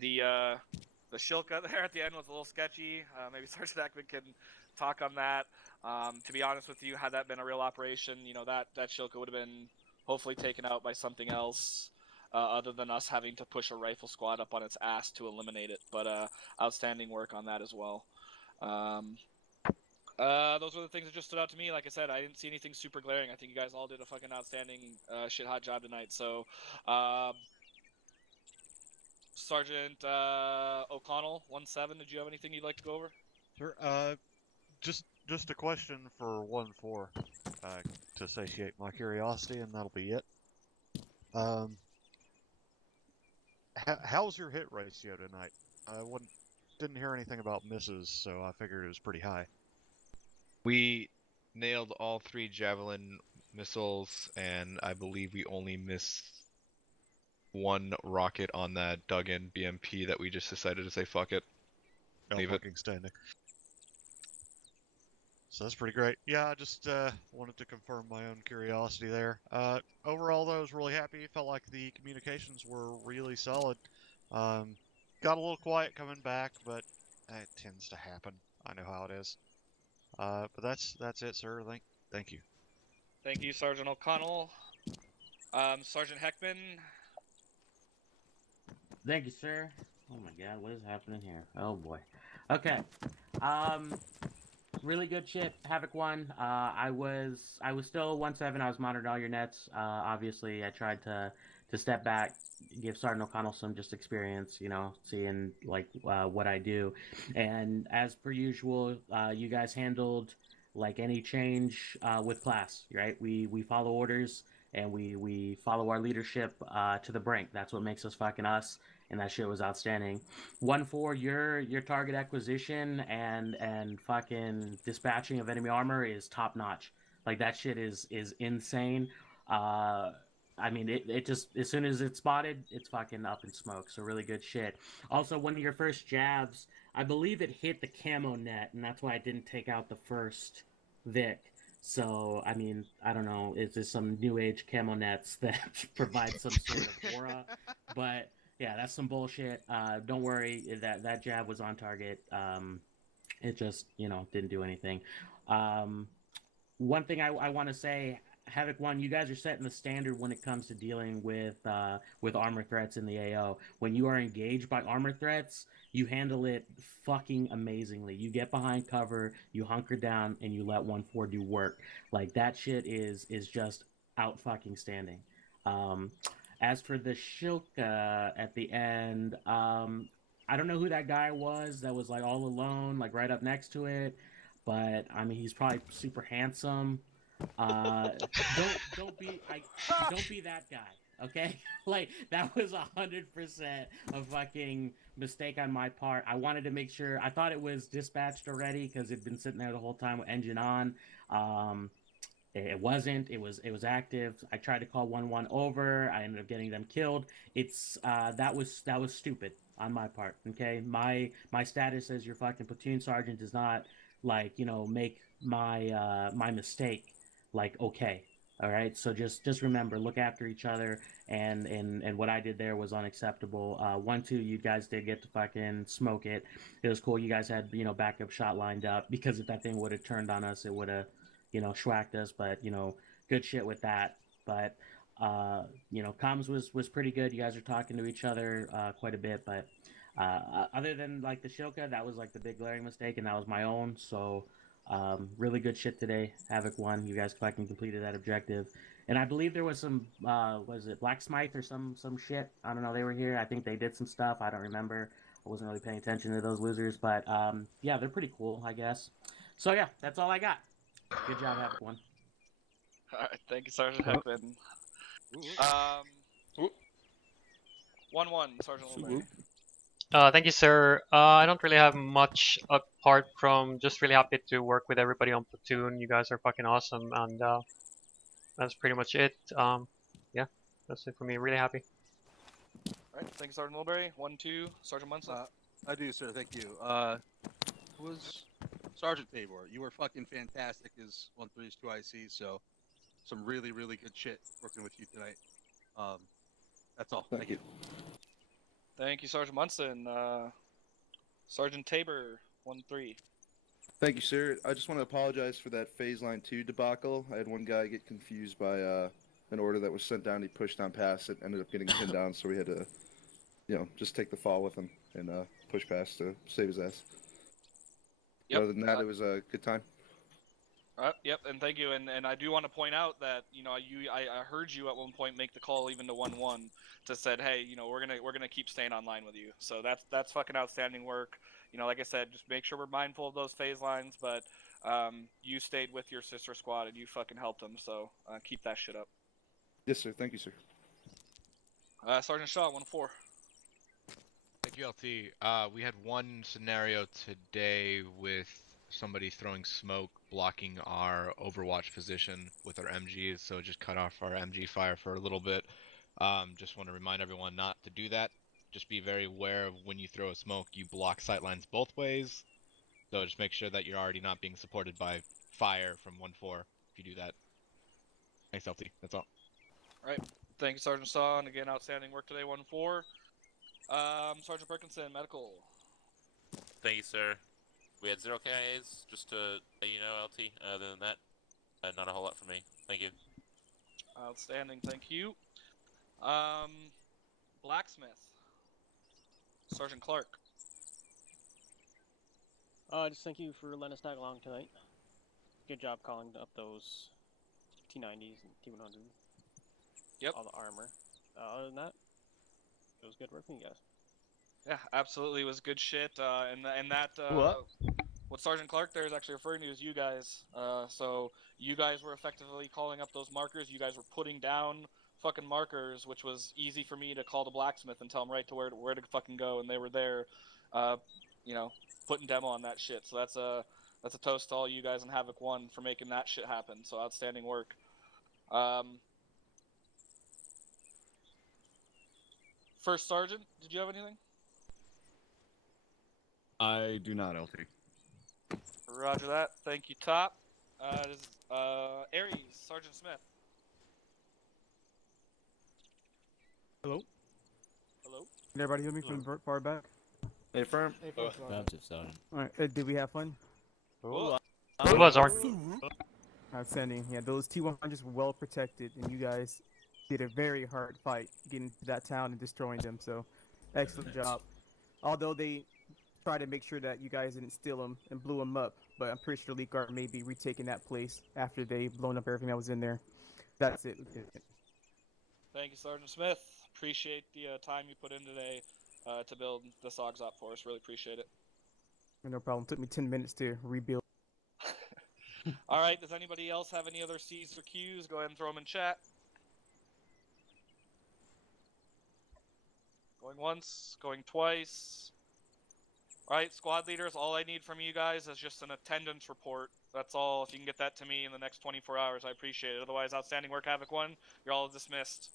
The the Shilka there at the end was a little sketchy. Maybe Sergeant Ekman can talk on that. To be honest with you, had that been a real operation, that Shilka would have been hopefully taken out by something else, other than us having to push a rifle squad up on its ass to eliminate it. But outstanding work on that as well. Those were the things that just stood out to me. Like I said, I didn't see anything super glaring. I think you guys all did a fucking outstanding shit hot job tonight. So, Sergeant O'Connell, 1-7, did you have anything you'd like to go over? Sure. Just a question for 1-4, to satiate my curiosity, and that'll be it. How's your hit ratio tonight? I didn't hear anything about misses, so I figured it was pretty high. We nailed all 3 javelin missiles, and I believe we only missed 1 rocket on that dug-in BMP that we just decided to say fuck it. Leave it. Standing. So that's pretty great. Yeah, I just wanted to confirm my own curiosity there. Overall, though, I was really happy. Felt like the communications were really solid. Got a little quiet coming back, but that tends to happen. I know how it is. But that's it, sir. Thank you. Thank you, Sergeant O'Connell. Sergeant Heckman. Thank you, sir. Oh my god, what is happening here? Oh boy. Okay. Really good shit. Havoc 1. I was still 1-7. I was monitoring all your nets. Obviously, I tried to step back, give Sergeant O'Connell some just experience, seeing like what I do. And as per usual, you guys handled like any change with class, right? We follow orders and we follow our leadership to the brink. That's what makes us fucking us. And that shit was outstanding. 1-4, your target acquisition and fucking dispatching of enemy armor is top notch. Like that shit is insane. I mean, it just, as soon as it's spotted, it's fucking up in smoke. So really good shit. Also, one of your first jabs, I believe it hit the camo net, and that's why I didn't take out the first Vic. So, I mean, I don't know, is there some new age camo nets that provide some sort of aura? But yeah, that's some bullshit. Don't worry, that jab was on target. It just, didn't do anything. One thing I want to say, Havoc 1, you guys are setting the standard when it comes to dealing with armor threats in the AO. When you are engaged by armor threats, you handle it fucking amazingly. You get behind cover, you hunker down, and you let 1-4 do work. Like, that shit is just out fucking standing. As for the Shilka at the end, I don't know who that guy was that was like all alone, like right up next to it. But I mean, he's probably super handsome. Don't be that guy, okay? Like that was 100% a fucking mistake on my part. I wanted to make sure. I thought it was dispatched already because it'd been sitting there the whole time with engine on. It wasn't. It was active. I tried to call 1-1 over. I ended up getting them killed. That was stupid on my part. Okay, my status as your fucking platoon sergeant does not make my mistake like okay. All right, so just remember, look after each other, and what I did there was unacceptable. 1-2, you guys did get to fucking smoke it. It was cool. You guys had backup shot lined up because if that thing would have turned on us, it would have schwacked us. But good shit with that. But comms was pretty good. You guys are talking to each other quite a bit. But other than like the Shilka, that was like the big glaring mistake, and that was my own. So. Really good shit today. Havoc 1. You guys fucking completed that objective. And I believe there was some, was it Blacksmith or some shit? I don't know. They were here. I think they did some stuff. I don't remember. I wasn't really paying attention to those losers. But, yeah, they're pretty cool, I guess. So, yeah, that's all I got. Good job, Havoc 1. All right. Thank you, Sergeant Heckman. 1-1, Sergeant Littleberry. Thank you, sir. I don't really have much apart from just really happy to work with everybody on Platoon. You guys are fucking awesome, and that's pretty much it. Yeah, that's it for me. Really happy. All right, thank you, Sergeant Littleberry. 1-2, Sergeant Munson. I do, sir. Thank you. Was Sergeant Tabor? You were fucking fantastic as 1-3's 2IC. So, some really good shit working with you tonight. That's all. Thank you. Thank you, Sergeant Munson. Sergeant Tabor, 1-3. Thank you, sir. I just want to apologize for that phase line 2 debacle. I had one guy get confused by an order that was sent down. He pushed on past it, ended up getting pinned down, so we had to, just take the fall with him and push past to save his ass. Yep. Other than that, it was a good time. Yep, and thank you. And I do want to point out that I heard you at one point make the call even to 1-1 to said, hey, we're gonna keep staying online with you. So that's fucking outstanding work. Like I said, just make sure we're mindful of those phase lines. But you stayed with your sister squad and you fucking helped them. So keep that shit up. Yes, sir. Thank you, sir. Sergeant Shaw, 1-4. Thank you, LT. We had one scenario today with somebody throwing smoke blocking our overwatch position with our MGs, so just cut off our MG fire for a little bit. Just want to remind everyone not to do that. Just be very aware of when you throw a smoke, you block sightlines both ways. So just make sure that you're already not being supported by fire from 1-4 if you do that. Thanks, LT. That's all. Alright. Thank you, Sergeant Shaw, and again, outstanding work today, 1-4. Sergeant Perkinson, medical. Thank you, sir. We had 0 KIAs, just to let you know, LT. Other than that, not a whole lot for me. Thank you. Outstanding, thank you. Blacksmith. Sergeant Clark. Just thank you for letting us tag along tonight. Good job calling up those T90s and T100s. Yep. All the armor. Other than that, it was good work from you guys. Yeah, absolutely, it was good shit. And that what Sergeant Clark there is actually referring to is you guys. So you guys were effectively calling up those markers. You guys were putting down fucking markers, which was easy for me to call the blacksmith and tell them right to where to fucking go, and they were there, putting demo on that shit. So that's a toast to all you guys in Havoc 1 for making that shit happen. So outstanding work. First Sergeant, did you have anything? I do not, LT. Roger that. Thank you, Top. Aries, Sergeant Smith. Hello? Hello? Can everybody hear me from far back? Hey, firm. Alright, did we have fun? It was our. Outstanding. Yeah, those T100s were well protected, and you guys did a very hard fight getting to that town and destroying them, so excellent job. Although they tried to make sure that you guys didn't steal them and blew them up, but I'm pretty sure Elite Guard may be retaking that place after they blown up everything that was in there. That's it, Lieutenant. Thank you, Sergeant Smith. Appreciate the time you put in today to build this OGS op for us. Really appreciate it. No problem. Took me 10 minutes to rebuild. All right. Does anybody else have any other C's or Q's? Go ahead and throw them in chat. Going once, going twice. All right, squad leaders, all I need from you guys is just an attendance report. That's all. If you can get that to me in the next 24 hours, I appreciate it. Otherwise, outstanding work, Havoc 1. You're all dismissed.